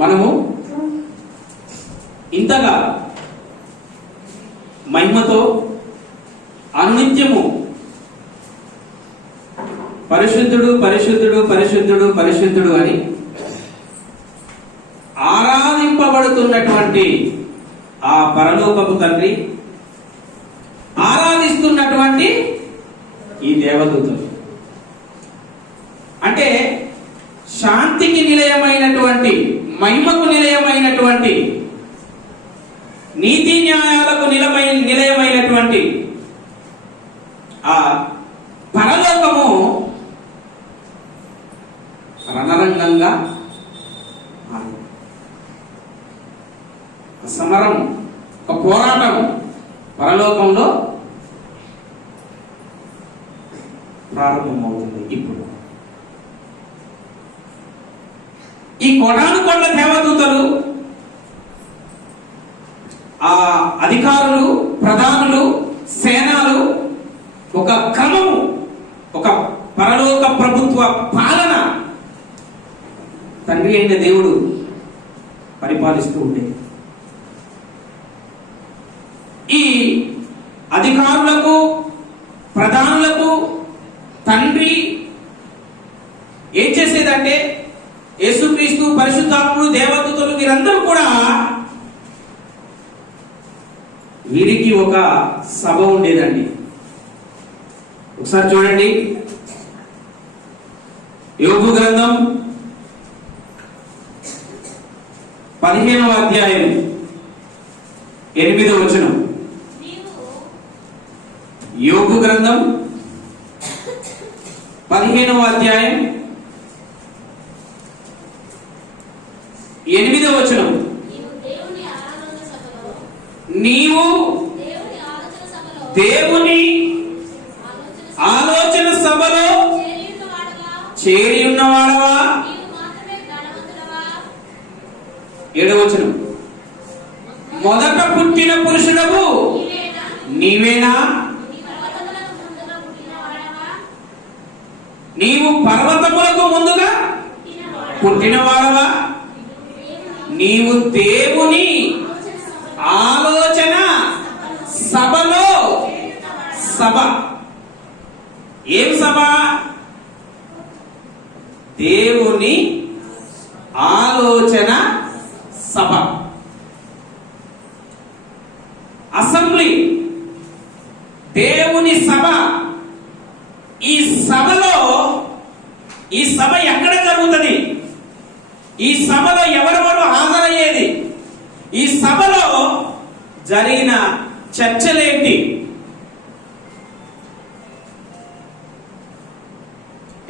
మనము ఇంతగా మహిమతో అనునిత్యము పరిశుద్ధుడు పరిశుద్ధుడు పరిశుద్ధుడు పరిశుద్ధుడు అని ఆరాధింపబడుతున్నటువంటి ఆ పరలోకపు తండ్రి, ఆరాధిస్తున్నటువంటి ఈ దేవదూతలు, అంటే శాంతికి నిలయమైనటువంటి, మహిమకు నిలయమైనటువంటి, నీతి న్యాయాలకు నిలయమైనటువంటి ఆ పరలోకము రణరంగంగా సమరం, ఒక పోరాటం పరలోకంలో ప్రారంభమవుతుంది. ఇప్పుడు ఈ కోటాను కోట్ల దేవదూతలు, ఆ అధికారులు, ప్రధానులు, సేనాలు, ఒక క్రమము, ఒక పరలోక ప్రభుత్వ పాలన తండ్రి అయిన దేవుడు పరిపాలిస్తూ ఉండేది. ఈ అధికారులకు, ప్రధానులకు తండ్రి ఏం చేసేదంటే, యేసుక్రీస్తు, పరిశుద్ధాత్ముడు, దేవదూతలు వీరందరూ కూడా వీరికి ఒక సభ ఉండేదండి. ఒకసారి చూడండి, యోబు గ్రంథం 15వ అధ్యాయం 8వ వచనం. యోబు గ్రంథం 15వ అధ్యాయం 8వ వచనం. నీవు దేవుని ఆలోచన సభలో చేరి ఉన్నవాడవా? 7వ వచనం. మొదట పుట్టిన పురుషుడవు నీవేనా? నీవు పర్వతములకు ముందుగా పుట్టినవాడవా? నీవు దేవుని ఆలోచన సభలో, సభ ఏం సభ? దేవుని ఆలోచన సభ, అసెంబ్లీ, దేవుని సభ. ఈ సభలో, ఈ సభ ఎక్కడ జరుగుతుంది? ఈ సభలో ఎవరెవరు హాజరయ్యేది? ఈ సభలో జరిగిన చర్చలేంటి?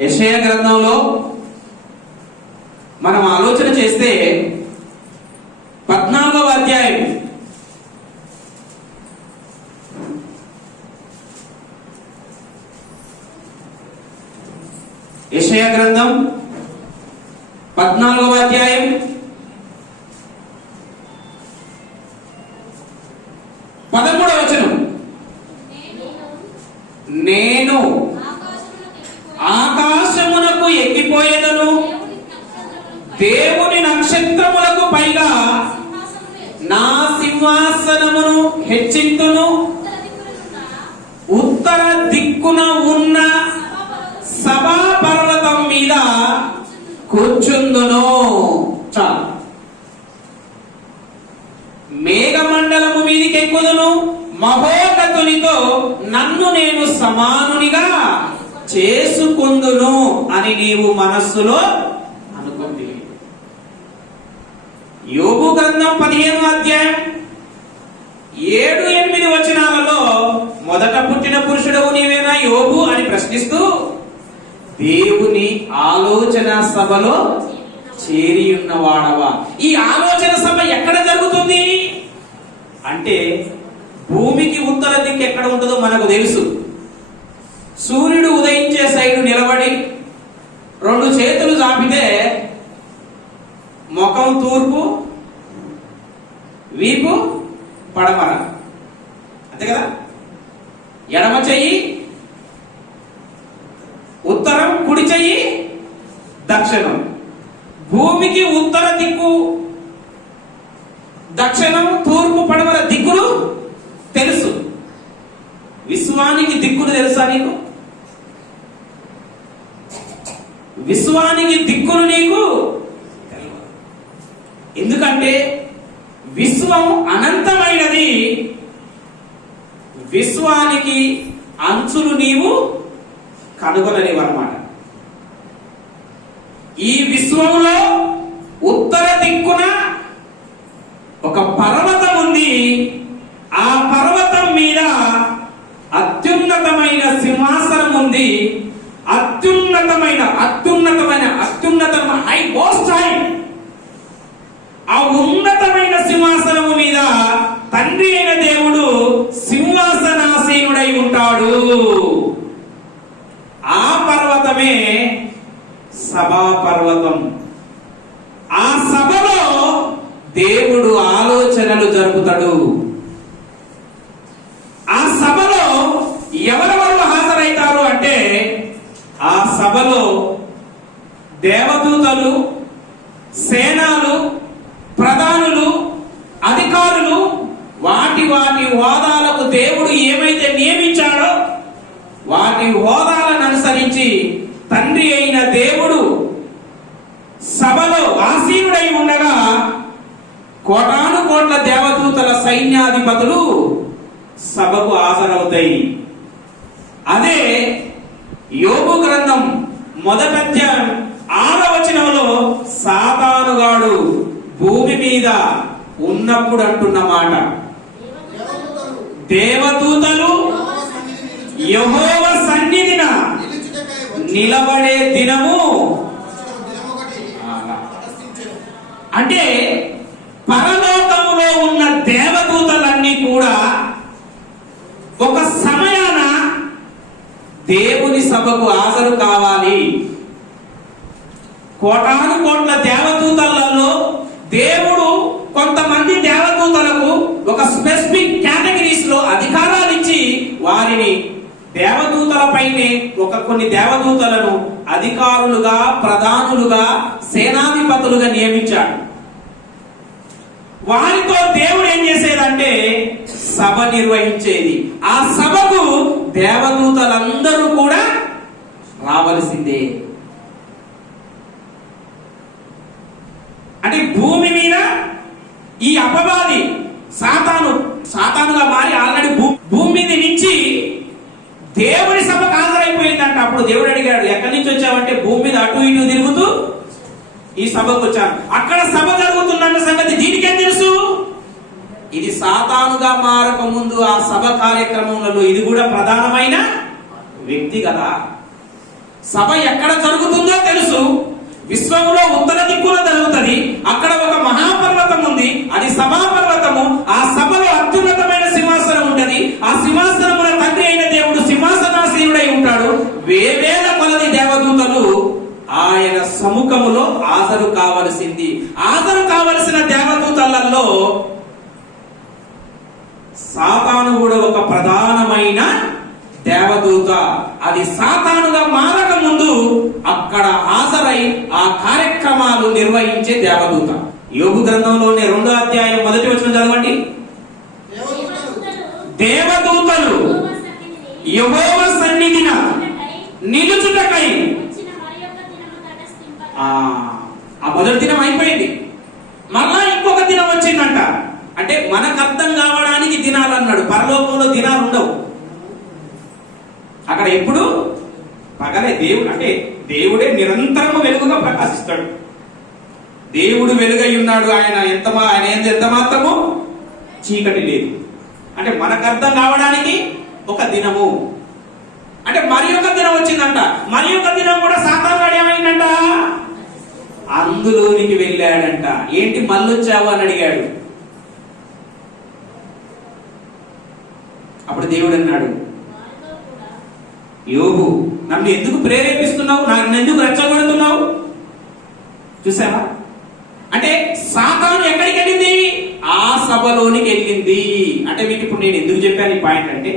యెషయా గ్రంథంలో మనం ఆలోచన చేస్తే 14వ అధ్యాయం యెషయా గ్రంథం 14వ అధ్యాయం 13వ వచనం. నేను ఆకాశమునకు ఎక్కిపోయేదను, దేవుని నక్షత్రములకు పైగా నా సింహాసనమును హెచ్చింతును, ఉత్తర దిక్కున ఉన్న సభా పర్వతం మీద కూర్చుందును. చాలు. మేఘమండలము మీదికి ఎక్కుదును, మహోన్నతునితో నన్ను నేను సమానునిగా చేసుకుందును అని నీవు మనస్సులో అనుకుంది. యోబు గ్రంథం 15వ అధ్యాయం 7-8 వచనాలలో మొదట పుట్టిన పురుషుడవు నీవేనా యోబు అని ప్రశ్నిస్తూ దేవుని ఆలోచన సభలో చేరి ఉన్నవాడవా? ఈ ఆలోచన సభ ఎక్కడ జరుగుతుంది అంటే, భూమికి ఉత్తర దిక్కు ఎక్కడ ఉంటుందో మనకు తెలుసు. సూర్యుడు ఉదయించే సైడు నిలబడి 2 చేతులు చాపితే ముఖం తూర్పు, వీపు పడమర, అంతే కదా? ఎడమ చెయ్యి ఉత్తరం, కుడి చెయ్యి దక్షిణం. భూమికి ఉత్తర దిక్కు, దక్షిణం, తూర్పు, పడమర దిక్కులు తెలుసు. విశ్వానికి దిక్కులు తెలుసా నీకు? విశ్వానికి దిక్కులు నీకు తెలియదు. ఎందుకంటే విశ్వం అనంతమైనది. విశ్వానికి అంచులు నీవు కనుగొనలేవన్నమాట. ఈ విశ్వంలో ఉత్తర దిక్కున ఒక పర్వతం ఉంది. ఆ పర్వతం మీద అత్యున్నతమైన సింహాసనం ఉంది. అత్యున్నతమైన హై మోస్ట్ హై, ఆ ఉన్నతమైన సింహాసనము మీద తండ్రి అయిన దేవుడు సింహాసనాసీనుడై ఉంటాడు. ఆ పర్వతమే సభా పర్వతం. ఆ సభలో దేవుడు ఆలోచనలు జరుపుతాడు. ఆ సభలో ఎవరెవరు హాజరైతారు అంటే, ఆ సభలో దేవదూతలు, సేనాలు, ప్రధానులు, అధికారులు, వాటి హోదాలకు దేవుడు ఏమైతే నియమించాడో వాటి హోదాలను అనుసరించి తండ్రి అయిన దేవుడు సభలో ఆసీనుడై ఉండగా కోటాను కోట్ల దేవదూతల సైన్యాధిపతులు సభకు హాజరవుతాయి. అదే యోబు గ్రంథం 1వ అధ్యాయం 6వ వచనంలో సాతానుగాడు భూమి మీద ఉన్నప్పుడు అంటున్న మాట, దేవదూతలు యెహోవా సన్నిధిన నిలబడే దినము. అంటే పరలోకములో ఉన్న దేవదూతలన్నీ కూడా ఒక సమయాన దేవుని సభకు హాజరు కావాలి. కోటాను కోట్ల దేవదూతలలో దేవుడు కొంతమంది దేవదూతలకు ఒక స్పెసిఫిక్ కేటగిరీస్ లో అధికారాలు ఇచ్చి వారిని దేవదూతలపైనే కొన్ని దేవదూతలను అధికారులుగా, ప్రధానులుగా, సేనాధిపతులుగా నియమించాడు. వారితో దేవుడు ఏం చేసేదంటే సభ నిర్వహించేది. ఆ సభకు దేవదూతలందరూ కూడా రావలసిందే. అంటే భూమి మీద ఈ అపవాది సాతానుగా మారి ఆల్రెడీ భూమి మీద నుంచి దేవుడి సభకు హాజరైపోయిందంట. అప్పుడు దేవుడు అడిగాడు, ఎక్కడి నుంచి వచ్చావంటే భూమి మీద అటు ఇటు తిరుగుతూ ఈ సభకు వచ్చాను. అక్కడ సభ జరుగుతున్న సంగతి దీనికేం తెలుసు? ఇది సాతానుగా మారక ముందు ఆ సభ కార్యక్రమంలో ఇది కూడా ప్రధానమైన వ్యక్తి కదా. సభ ఎక్కడ జరుగుతుందో తెలుసు. విశ్వంలో ఉత్తర దిక్కులో జరుగుతుంది. అక్కడ ఒక మహాపర్వతం ఉంది, అది సభా పర్వతము. ఆ సభలో అత్యున్నతమైన సింహాసనం ఉంటది. ఆ సింహాసనమున తండ్రి అయిన దేవుడు సింహాసనాసీనుడై ఉంటాడు. వేవేల కొలది దేవదూతలు ఆయన సముఖములో హాజరు కావలసింది. హాజరు కావలసిన దేవదూతలలో సాతాను కూడా ఒక ప్రధానమైన దేవదూత. అది సాతానుగా మారక ముందు అక్కడ హాజరై ఆ కార్యక్రమాలు నిర్వహించే దేవదూత. యోబు గ్రంథంలోనే 2వ అధ్యాయం 1వ వచనం చదవండి. దేవదూతలు యెహోవా సన్నిధిన నిలుచుటకై. ఆ మొదటి దినం అయిపోయింది, మళ్ళా ఇంకొక దినం వచ్చిందంట. అంటే మనకు అర్థం కావడానికి దినాలు అన్నాడు. పరలోకంలో దినాలు ఉండవు. అక్కడ ఎప్పుడు పగలే. దేవుడు అంటే దేవుడే నిరంతరము వెలుగుగా ప్రకాశిస్తాడు. దేవుడు వెలుగై ఉన్నాడు. ఆయన ఎంత మాత్రము చీకటి లేదు. అంటే మనకు అర్థం కావడానికి ఒక దినము. అంటే మరి ఒక దినం వచ్చిందంట. మరి ఒక దినం కూడా సాతానుగాడు ఏమైందంట, అందులోనికి వెళ్ళాడంట. ఏంటి మళ్ళొచ్చావు అని అడిగాడు. అప్పుడు దేవుడు అన్నాడు, యోబు నన్ను ఎందుకు ప్రేరేపిస్తున్నావు, నన్ను ఎందుకు రెచ్చగొడుతున్నావు? చూసావా? అంటే సాతాను ఎక్కడికి వెళ్ళింది? ఆ సభలోనికి వెళ్ళింది. అంటే మీకు ఇప్పుడు నేను ఎందుకు చెప్పాను ఈ పాయింట్ అంటే,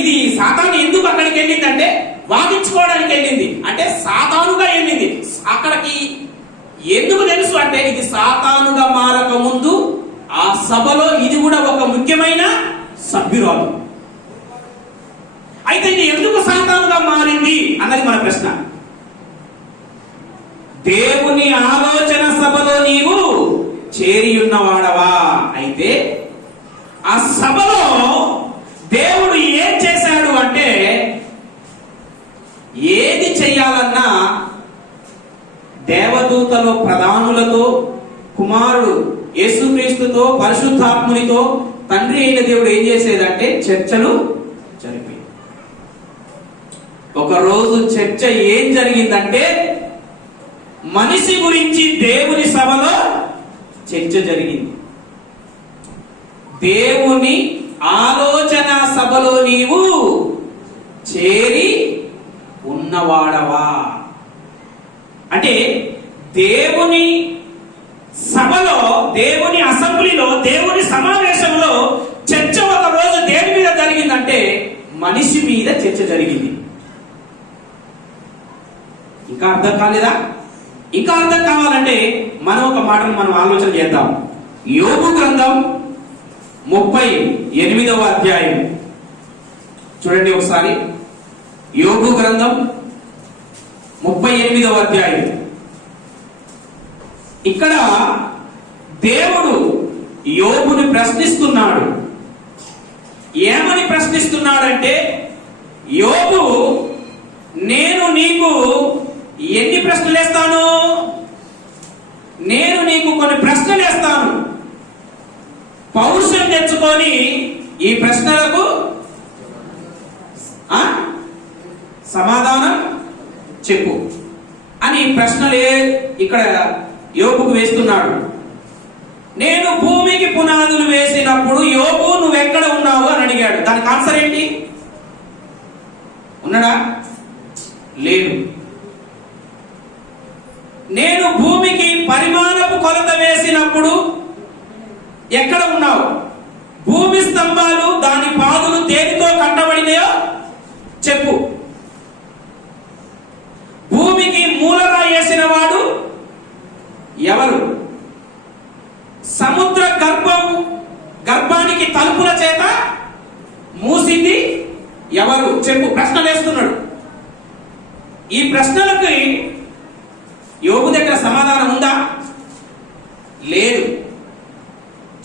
ఇది సాతాను ఎందుకు అక్కడికి వెళ్ళిందంటే వాదించుకోవడానికి వెళ్ళింది, అంటే సాతానుగా వెళ్ళింది అక్కడికి. ఎందుకు తెలుసు అంటే ఇది సాతానుగా మారక ముందు ఆ సభలో ఇది కూడా ఒక ముఖ్యమైన సభ్యురాలు. అయితే ఇది ఎందుకు సాతానుగా మారింది అన్నది మన ప్రశ్న. దేవుని ఆలోచన సభలో నీవు చేరి ఉన్నవాడవా? అయితే ఆ సభలో దేవుడు ఏం చేశాడు అంటే, ఏది చెయ్యాలన్నా దేవదూతలో ప్రధానులతో, కుమారుడు యేసుక్రీస్తుతో, పరిశుద్ధాత్మునితో తండ్రి అయిన దేవుడు ఏం చేసేదంటే చర్చలు జరిపి. ఒకరోజు చర్చ ఏం జరిగిందంటే, మనిషి గురించి దేవుని సభలో చర్చ జరిగింది. దేవుని ఆలోచన సభలో నీవు చేరి ఉన్నవాడవా? అంటే దేవుని సభలో, దేవుని అసెంబ్లీలో, దేవుని సమావేశంలో చర్చ ఒక రోజు దేని మీద జరిగిందంటే మనిషి మీద చర్చ జరిగింది. ఇంకా అర్థం కాలేదా? ఇంకా అర్థం కావాలంటే మనం ఒక మాటను మనం ఆలోచన చేద్దాం. యోబు గ్రంథం 38వ అధ్యాయం చూడండి ఒకసారి. యోబు గ్రంథం 38వ అధ్యాయం. ఇక్కడ దేవుడు యోబుని ప్రశ్నిస్తున్నాడు. ఏమని ప్రశ్నిస్తున్నాడంటే, యోబు, నేను నీకు ఎన్ని ప్రశ్నలు వేస్తాను? నేను నీకు కొన్ని ప్రశ్నలు వేస్తాను, పౌరుషం తెచ్చుకొని ఈ ప్రశ్నలకు సమాధానం చెప్పు అని ప్రశ్నలే ఇక్కడ యోబుకు వేస్తున్నాడు. నేను భూమికి పునాదులు వేసినప్పుడు యోబు నువ్వెక్కడ ఉన్నావు అని అడిగాడు. దానికి ఆన్సర్ ఏంటి? ఉన్నాడా? లేడు. నేను భూమికి పరిమాణపు కొలత వేసినప్పుడు ఎక్కడ ఉన్నావు? భూమి స్తంభాలు దాని పాదులు దేనితో కట్టబడినాయో చెప్పు. భూమికి మూలరాయి వేసిన వాడు ఎవరు? సముద్ర గర్భానికి తలుపుల చేత మూసింది ఎవరు? చెప్పు. ప్రశ్నలు వేస్తున్నాడు. ఈ ప్రశ్నలకి యోబు దగ్గర సమాధానం ఉందా? లేదు.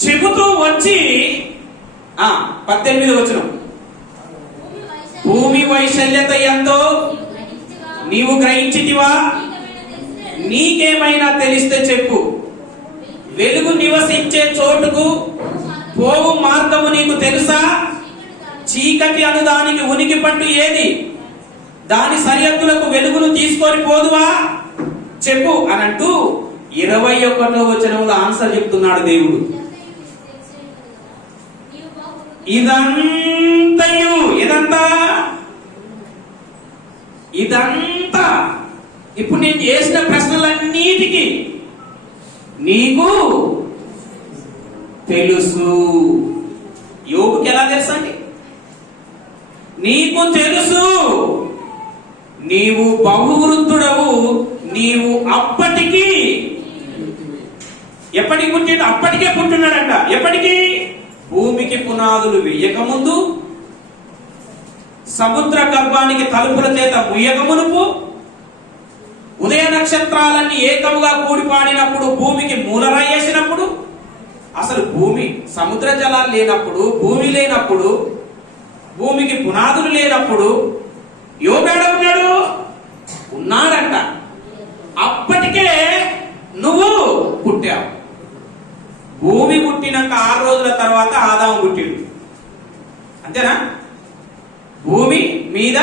చెబుతూ వచ్చి 18వ వచనం, భూమి వైశాల్యత ఎంతో నీవు గ్రహించితివా? నీకేమైనా తెలిస్తే చెప్పు. వెలుగు నివసించే చోటుకు పోవు మార్గము నీకు తెలుసా? చీకటి అను దానికి ఉనికి పట్టు ఏది? దాని సరిహద్దులకు వెలుగును తీసుకొని పోదువా? చెప్పు అని అంటూ 21వ వచనంలో ఆన్సర్ చెప్తున్నాడు దేవుడు. ఇదంతా ఇప్పుడు నేను చేసిన ప్రశ్నలన్నిటికీ నీకు తెలుసు. యోబుకి ఎలా తెలుసు అండి? నీకు తెలుసు, నీవు బహువృద్ధుడవు, నీవు అప్పటికి, ఎప్పటికి పుట్టిండు? అప్పటికే పుట్టినాడంట. ఎప్పటికి? భూమికి పునాదులు వేయక ముందు, సముద్ర గర్భానికి తలుపుల చేత ముయ్యక మునుపు, ఉదయ నక్షత్రాలన్నీ ఏకముగా కూడిపాడినప్పుడు, భూమికి మూలరాయి వేసినప్పుడు, అసలు భూమి సముద్ర జలాలు లేనప్పుడు, భూమి లేనప్పుడు, భూమికి పునాదులు లేనప్పుడు యోబేడ ఉన్నాడు? ఉన్నాడంట. అప్పటికే నువ్వు పుట్టావు. భూమి పుట్టినాక 6 రోజుల తర్వాత ఆదాము పుట్టిండు. అంతేనా? భూమి మీద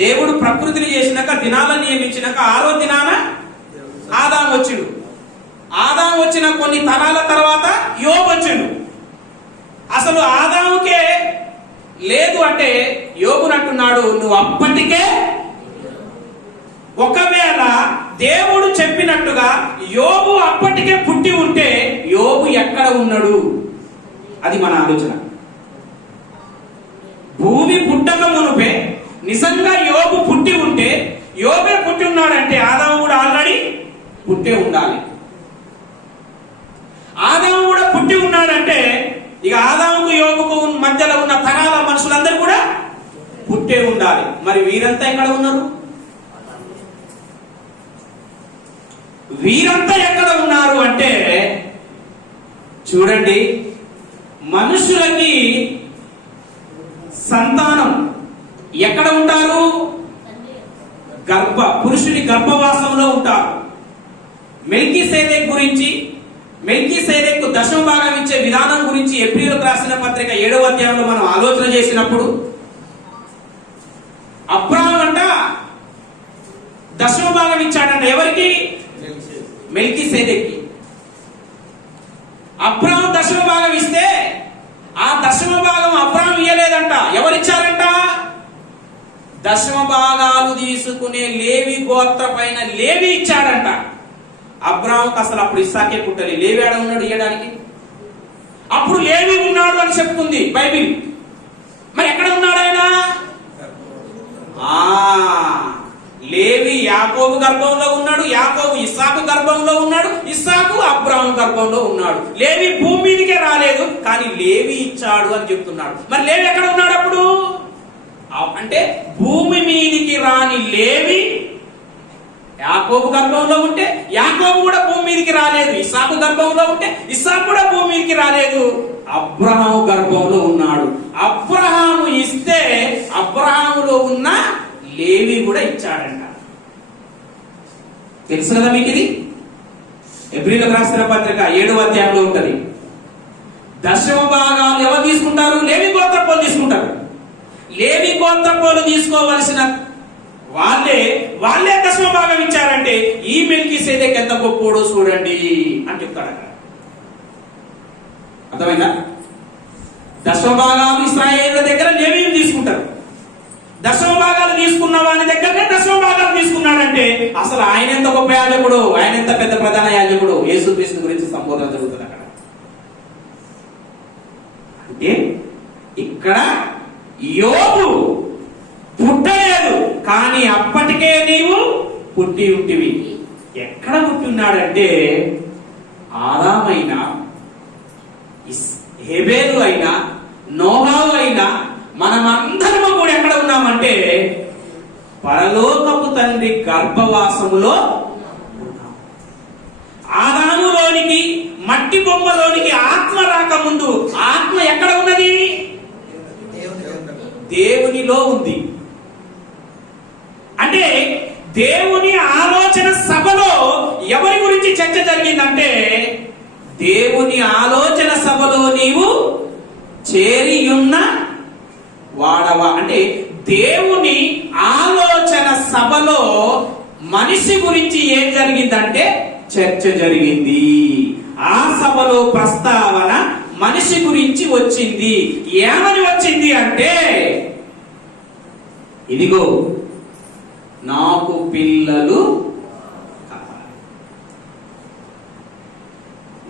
దేవుడు ప్రకృతిని చేసినాక, దినాలను నియమించినాక 6వ దినాన ఆదాము వచ్చిండు. ఆదాము వచ్చిన కొన్ని తరాల తర్వాత యోబు వచ్చిండు. అసలు ఆదాముకే లేదు అంటే యోబునంటున్నాడు నువ్వు అప్పటికే. ఒకవేళ దేవుడు చెప్పినట్టుగా యోబు అప్పటికే పుట్టి ఉంటే యోబు ఎక్కడ ఉన్నాడు? అది మన ఆలోచన. భూమి పుట్టక మునుపే నిజంగా యోబు పుట్టి ఉంటే, యోబే పుట్టి ఉన్నాడంటే ఆదాము కూడా ఆల్రెడీ పుట్టే ఉండాలి. ఆదాము కూడా పుట్టి ఉన్నాడంటే ఇక ఆదాముకు యోబుకు మధ్యలో ఉన్న తరాల మనుషులందరూ కూడా పుట్టే ఉండాలి. మరి వీరంతా ఎక్కడ ఉన్నారు? వీరంతా ఎక్కడ ఉన్నారు అంటే చూడండి, మనుషులకి సంతానం ఎక్కడ ఉంటారు? పురుషుని గర్భవాసంలో ఉంటారు. మెల్కీసెదెకు గురించి, మెల్కీసెదెకు దశమ భాగం ఇచ్చే విధానం గురించి ఎబ్రీయులకు రాసిన పత్రిక 7వ అధ్యాయంలో మనం ఆలోచన చేసినప్పుడు, అబ్రాహాము అంట దశమ భాగం ఇచ్చాడంట. ఎవరికి? మెల్కీసెదెక్కి. అబ్రాహాము దశమ భాగం ఇస్తే ఆ దశమ భాగం అబ్రాహాము ఇయ్యలేదంట. ఎవరిచ్చారంట? దశమ భాగాలు తీసుకునే లేవి గోత్ర పైన లేవి ఇచ్చాడంట. అబ్రాహాముకు అసలు అప్పుడు ఇస్సాకే పుట్టలే. లేవి ఆడ ఉన్నాడు ఇయ్యడానికి? అప్పుడు లేవి ఉన్నాడు అని చెప్తుంది బైబిల్. మరి ఎక్కడ ఉన్నాడు ఆయన? లేవి యాకోబు గర్భంలో ఉన్నాడు, యాకోబు ఇస్సాకు గర్భంలో ఉన్నాడు, ఇస్సాకు అబ్రాహాము గర్భంలో ఉన్నాడు. లేవి భూమి మీదకే రాలేదు, కానీ లేవి ఇచ్చాడు అని చెప్తున్నాడు. మరి లేవి ఎక్కడ ఉన్నాడు అప్పుడు? అంటే భూమి మీదికి రాని లేవి యాకోబు గర్భంలో ఉంటే, యాకోబు కూడా భూమి మీదకి రాలేదు. ఇస్సాకు గర్భంలో ఉంటే, ఇస్సాకు కూడా భూమి మీదకి రాలేదు. అబ్రహాము గర్భంలో ఉన్నాడు. అబ్రహాము ఇస్తే అబ్రహాములో ఉన్న లేవి కూడా ఇచ్చాడంట. తెలుసు కదా మీకు ఇది? ఎబ్రీయులకు రాసిన పత్రిక 7వ అధ్యాయంలో ఉంటది. దశమ భాగాలు ఎవరు తీసుకుంటారు? లేవి గోత్రపోలు తీసుకుంటారు. లేవి గోత్రపోలు తీసుకోవలసిన వాళ్ళే దశమ భాగం ఇచ్చారంటే ఈ మెల్కీసెదెకు ఎంత గొప్పోడో చూడండి అని చెప్తాడు అక్కడ. అర్థమైందా? దశమ భాగాలు ఇశ్రాయేలుల దగ్గర లేవీయులు తీసుకుంటారు. దశమ భాగాలు తీసుకున్న వాని దగ్గరనే దశమ భాగాలు తీసుకున్నాడంటే అసలు ఆయన ఎంత గొప్ప యాజకుడు, ఆయన ఎంత పెద్ద ప్రధాన యాజకుడు. యేసుక్రీస్తు గురించి సంబోధన జరుగుతుంది అక్కడ. అంటే ఇక్కడ యోబు పుట్టలేదు, కానీ అప్పటికే నీవు పుట్టి ఉంటివి. ఎక్కడ పుట్టి ఉన్నాడంటే ఆదామైనా, హెబెలు అయినా, నోహావు అయినా, మనమందరము కూడా ఎక్కడ ఉన్నామంటే పరలోకపు తండ్రి గర్భవాసములో ఉన్నాం. ఆదాములోనికి, మట్టి బొమ్మలోనికి ఆత్మ రాకముందు ఆత్మ ఎక్కడ ఉన్నది? దేవునిలో ఉంది. అంటే దేవుని ఆలోచన సభలో ఎవరి గురించి చర్చ జరిగిందంటే దేవుని ఆలోచన సభలో నీవు చేరియున్న వాడవా. అంటే దేవుని ఆలోచన సభలో మనిషి గురించి ఏం జరిగిందంటే చర్చ జరిగింది. ఆ సభలో ప్రస్తావన మనిషి గురించి వచ్చింది. ఏమని వచ్చింది అంటే, ఇదిగో నాకు పిల్లలు కావాలి,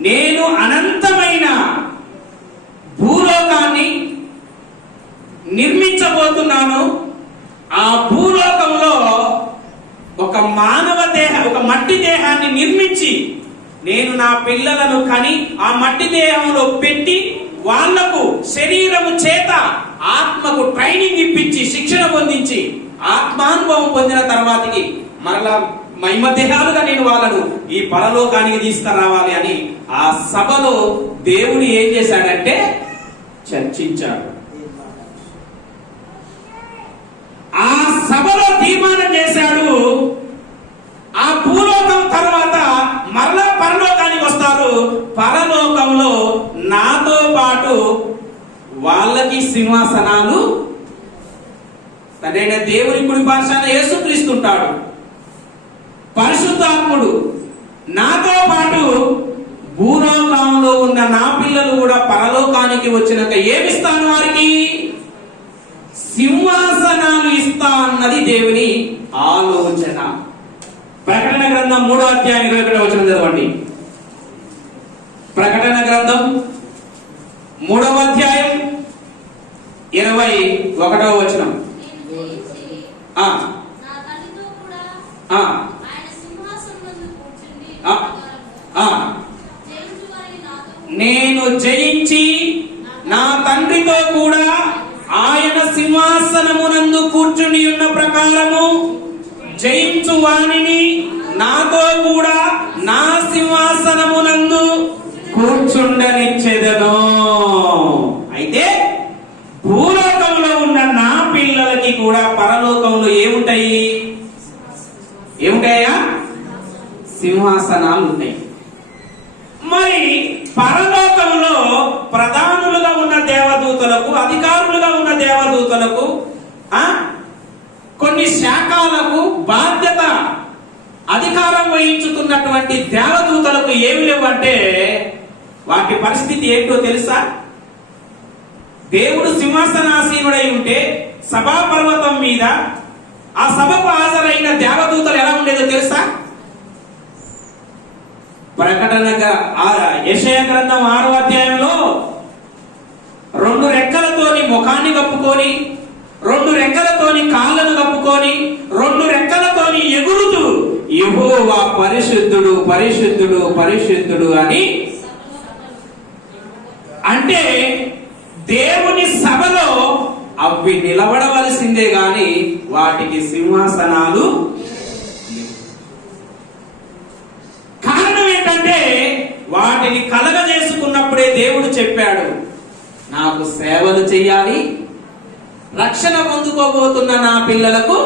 నేను అనంతమైన భూలోకాన్ని నిర్మించబోతున్నాను. ఆ భూలోకంలో ఒక మానవ ఒక మట్టి దేహాన్ని నిర్మించి నేను నా పిల్లలను కని ఆ మట్టి దేహంలో పెట్టి వాళ్లకు శరీరము చేత ఆత్మకు ట్రైనింగ్ ఇప్పించి శిక్షణ పొందించి ఆత్మానుభవం పొందిన తర్వాతకి మరలా మహిమ దేహాలుగా నేను వాళ్ళను ఈ పరలోకానికి తీసుకురావాలి అని ఆ సభలో దేవుడు ఏం చేశాడంటే చర్చించాడు. ఆ సభలో తీర్మానం చేశాడు, ఆ భూలోకం తర్వాత మరలా పరలోకానికి వస్తారు. పరలోకంలో నాతో పాటు వాళ్ళకి సింహాసనాలు, తండ్రైన దేవుని కుడి పార్శ్వాన యేసుక్రీస్తుంటాడు. పరిశుద్ధాత్ముడు నాతో పాటు భూలోకంలో ఉన్న నా పిల్లలు కూడా పరలోకానికి వచ్చినాక ఏమిస్తాను? వారికి సింహాసనాలు ఇస్తా అన్నది దేవుని ఆలోచన. ప్రకటన గ్రంథం 3వ అధ్యాయం 21వ వచనం చదవండి. ప్రకటన గ్రంథం 3వ అధ్యాయం 21వ వచనం. ఆ నా తండ్రితో కూడా ఆ ఆయన సింహాసనమందు కూర్చుండి ఆ ఆ జయించు వారిని నాతో నేను జయించి నా తండ్రితో కూడా ఆయన సింహాసనమునందు కూర్చుని ఉన్న ప్రకారము జయించు వానిని నాతో కూడా నా సింహాసనమునందు కూర్చుండనిచ్చెదను. అయితే భూలోకంలో ఉన్న నా పిల్లలకి కూడా పరలోకంలో ఏముంటాయి? ఏముంటాయా? సింహాసనాలు ఉంటాయి. మరి పరలోకంలో ప్రధానులుగా ఉన్న దేవదూతలకు, అధికారులుగా ఉన్న దేవదూతలకు, కొన్ని శాఖలకు బాధ్యత అధికారం వహించుతున్నటువంటి దేవదూతలకు ఏమి లేవంటే వాటి పరిస్థితి ఏంటో తెలుసా? దేవుడు సింహాసనాసీనుడై ఉంటే సభా పర్వతం మీద ఆ సభకు హాజరైన దేవదూతలు ఎలా ఉండేదో తెలుసా? ప్రకటనగా యెషయా గ్రంథం 6వ అధ్యాయంలో 2 రెక్కలతోని ముఖాన్ని కప్పుకొని, 2 రెక్కలతోని కాళ్ళను కప్పుకొని, 2 రెక్కలతోని ఎగురుతూ యెహోవా పరిశుద్ధుడు పరిశుద్ధుడు పరిశుద్ధుడు అని, అంటే దేవుని సభలో అవి నిలబడవలసిందే గాని వాటికి సింహాసనాలు. కారణం ఏంటంటే వాటిని కలగజేసుకున్నప్పుడే దేవుడు చెప్పాడు, నాకు సేవలు చెయ్యాలి, రక్షణ పొందుకోబోతున్న నా పిల్లలకు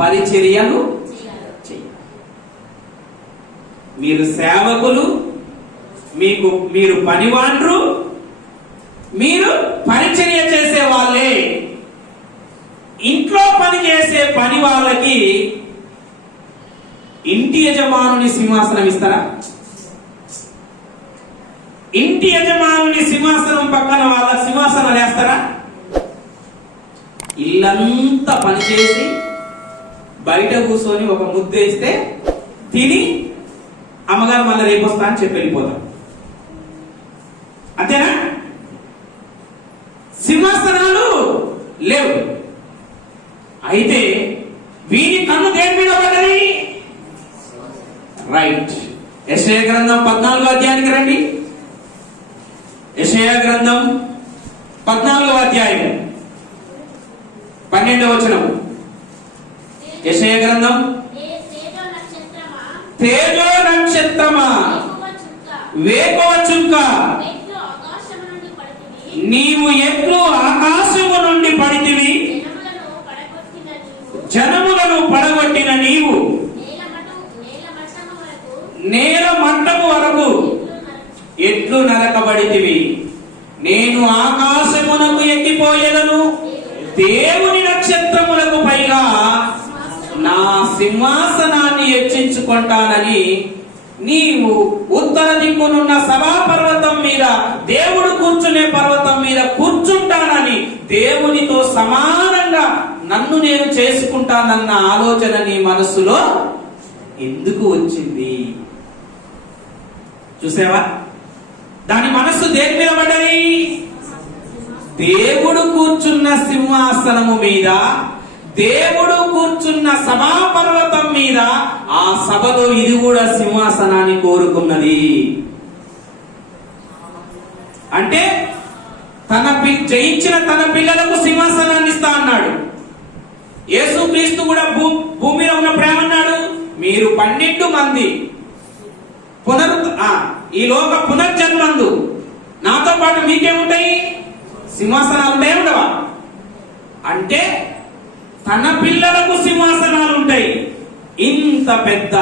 పరిచర్యలు చెయ్యాలి. మీరు సేవకులు, మీరు పనివాండ్రు, మీరు పరిచర్య చేసే వాళ్ళే. ఇంట్లో పని చేసే పని వాళ్ళకి ఇంటి యజమానుని సింహాసనం ఇస్తారా? ఇంటి యజమానుని సింహాసనం పక్కన వాళ్ళ సింహాసనం వేస్తారా? ఇల్లంతా పనిచేసి బయట కూర్చొని ఒక ముద్దేస్తే తిని అమ్మగారు మళ్ళీ రేపు వస్తా అని చెప్పి వెళ్ళిపోతాం. అంతేనా? సింహాసనాలు లేవు. అయితే వీరి కన్ను దేని మీద పడ్డది? రైట్. యెషయా గ్రంథం 14వ అధ్యాయానికి రండి. యెషయా గ్రంథం 14వ అధ్యాయం 12వ వచనం. యెషయా గ్రంథం, తేజో నక్షత్రమా, వేకువ చుక్క, నీవు ఎట్లు ఆకాశము నుండి పడితివి, జనములను పడగొట్టిన నీవు నేల మట్టము వరకు ఎట్లు నరకబడితివి. నేను ఆకాశమునకు ఎక్కిపోయేదను, దేవుని నక్షత్రములకు పైగా నా సింహాసనాన్ని హెచ్చించుకుంటానని, నీవు ఉత్తర దిక్కునున్న సభా పర్వతం మీద, దేవుడు కూర్చునే పర్వతం మీద కూర్చుంటానని, దేవునితో సమానంగా నన్ను నేను చేసుకుంటానన్న ఆలోచన నీ మనస్సులో ఎందుకు వచ్చింది? చూసావా? దాని మనస్సు దేని మీద పడ్డది? దేవుడు కూర్చున్న సింహాసనము మీద, దేవుడు కూర్చున్న సభా పర్వతం మీద. ఆ సభలో ఇది కూడా సింహాసనాన్ని కోరుకున్నది. అంటే జయించిన తన పిల్లలకు సింహాసనాన్ని ఇస్తా అన్నాడు. యేసుక్రీస్తు కూడా భూమిలో ఉన్నప్పుడు ఏమన్నాడు? మీరు 12 మంది ఈ లోక పునర్జన్మందు నాతో పాటు మీకేముంటాయి? సింహాసనాలు ఉంటాయి, ఉండవా? అంటే తన పిల్లలకు సింహాసనాలు ఉంటాయి. ఇంత పెద్ద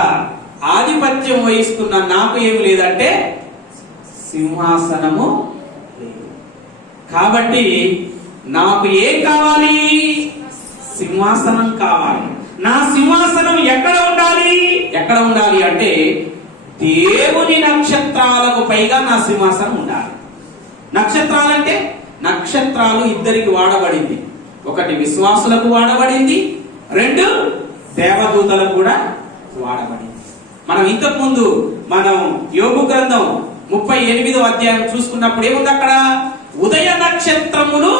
ఆధిపత్యం వహిస్తున్న నాకు ఏమి లేదంటే సింహాసనము లేదు. కాబట్టి నాకు ఏం కావాలి? సింహాసనం కావాలి. నా సింహాసనం ఎక్కడ ఉండాలి? ఎక్కడ ఉండాలి అంటే దేవుని నక్షత్రాలకు పైగా నా సింహాసనం ఉండాలి. నక్షత్రాలంటే నక్షత్రాలు ఇద్దరికి వాడబడింది. ఒకటి విశ్వాసులకు వాడబడింది, 2 దేవదూతలకు కూడా వాడబడింది. మనం ఇంతకు ముందు యోబు గ్రంథం 38వ అధ్యాయం చూసుకున్నప్పుడు ఏముంది? అక్కడ ఉదయ నక్షత్రములు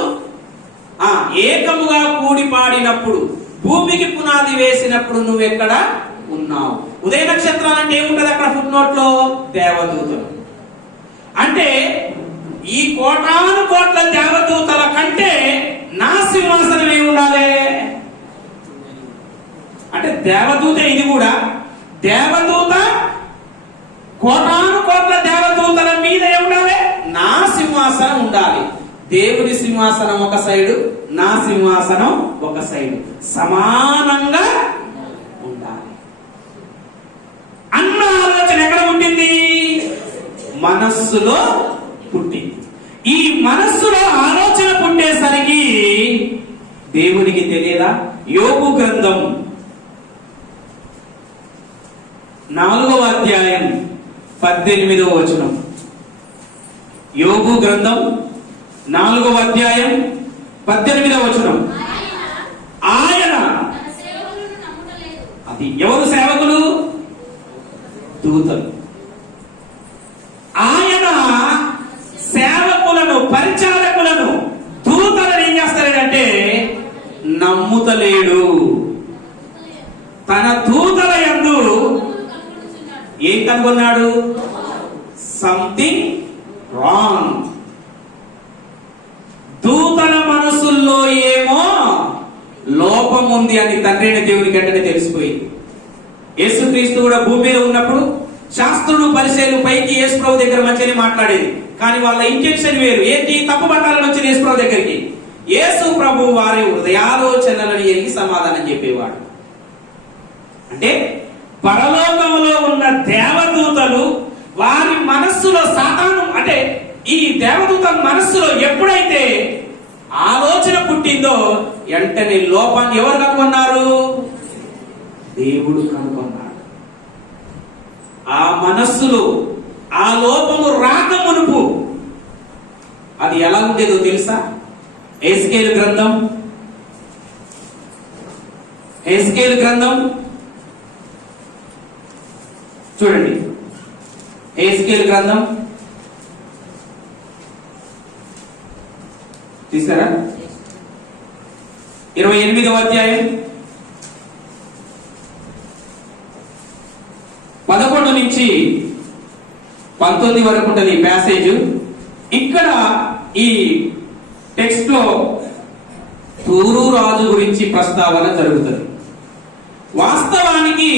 ఏకముగా కూడి పాడినప్పుడు, భూమికి పునాది వేసినప్పుడు నువ్వెక్కడ ఉన్నావు. ఉదయ నక్షత్రాలు అంటే ఏముంటది అక్కడ ఫుట్ నోట్ లో? దేవదూతలు. అంటే ఈ కోటాను కోట్ల దేవదూతల కంటే నా సింహాసనం ఏమి ఉండాలి అంటే, దేవదూత ఇది కూడా, దేవదూత కోటాను కోట్ల దేవదూతల మీద ఏముండాలి? నా సింహాసనం ఉండాలి. దేవుని సింహాసనం ఒక సైడు, నా సింహాసనం ఒక సైడు, సమానంగా ఉండాలి అన్న ఆలోచన ఎక్కడ పుట్టింది? మనస్సులో పుట్టింది. ఈ మనస్సులో ఆలోచన పుట్టేసరికి దేవునికి తెలియదా? యోబు గ్రంథం 4వ అధ్యాయం 18వ వచనం. యోబు గ్రంథం 4వ అధ్యాయం 18వ వచనం. ఆయన తన సేవకులను నమ్ముటలేదు. అది ఎవరు సేవకులు? దూతలు. ఆయన సేవకులను, పరిచారకులను, దూతలను ఏం చేస్తాడంటే నమ్ముతలేడు. తన దూతల యందు ఏం కనుగొన్నాడు? Something wrong. దూతల మనసుల్లో ఏమో లోపం ఉంది అని తండ్రైన దేవునికి వెంటనే తెలిసిపోయింది. యేసుక్రీస్తు కూడా భూమి మీద ఉన్నప్పుడు శాస్త్రులు, పరిసయ్యులు పైకి యేసుప్రభు దగ్గర మంచిగానే మాట్లాడేది, కానీ వాళ్ళ ఇంటెన్షన్ వేరు. ఏంటి? తప్పు పట్టాలని వచ్చిన యేసుప్రభు దగ్గరికి యేసు ప్రభు వారి హృదయాలోచనలను ఎరిగి సమాధానం చెప్పేవాడు. అంటే పరలోకంలో ఉన్న దేవదూతలు వారి మనస్సులో సాతాను, అంటే ఈ దేవదూతల మనస్సులో ఎప్పుడైతే ఆలోచన పుట్టిందో వెంటనే లోపాన్ని ఎవరు కనుగొన్నారు? దేవుడు కనుగొన్నాడు. ఆ మనస్సులో ఆ లోపము రాక మునుపు అది ఎలా ఉండేదో తెలుసా? ఎహెజ్కేలు గ్రంథం, ఎహెజ్కేలు గ్రంథం చూడండి. ఎహెజ్కేలు గ్రంథం తీసారా? 28వ అధ్యాయం 11 నుంచి 19 వరకు ఉంటుంది ఈ ప్యాసేజ్. ఇక్కడ ఈ టెక్స్ట్ లో తూరు రాజు గురించి ప్రస్తావన జరుగుతుంది. వాస్తవానికి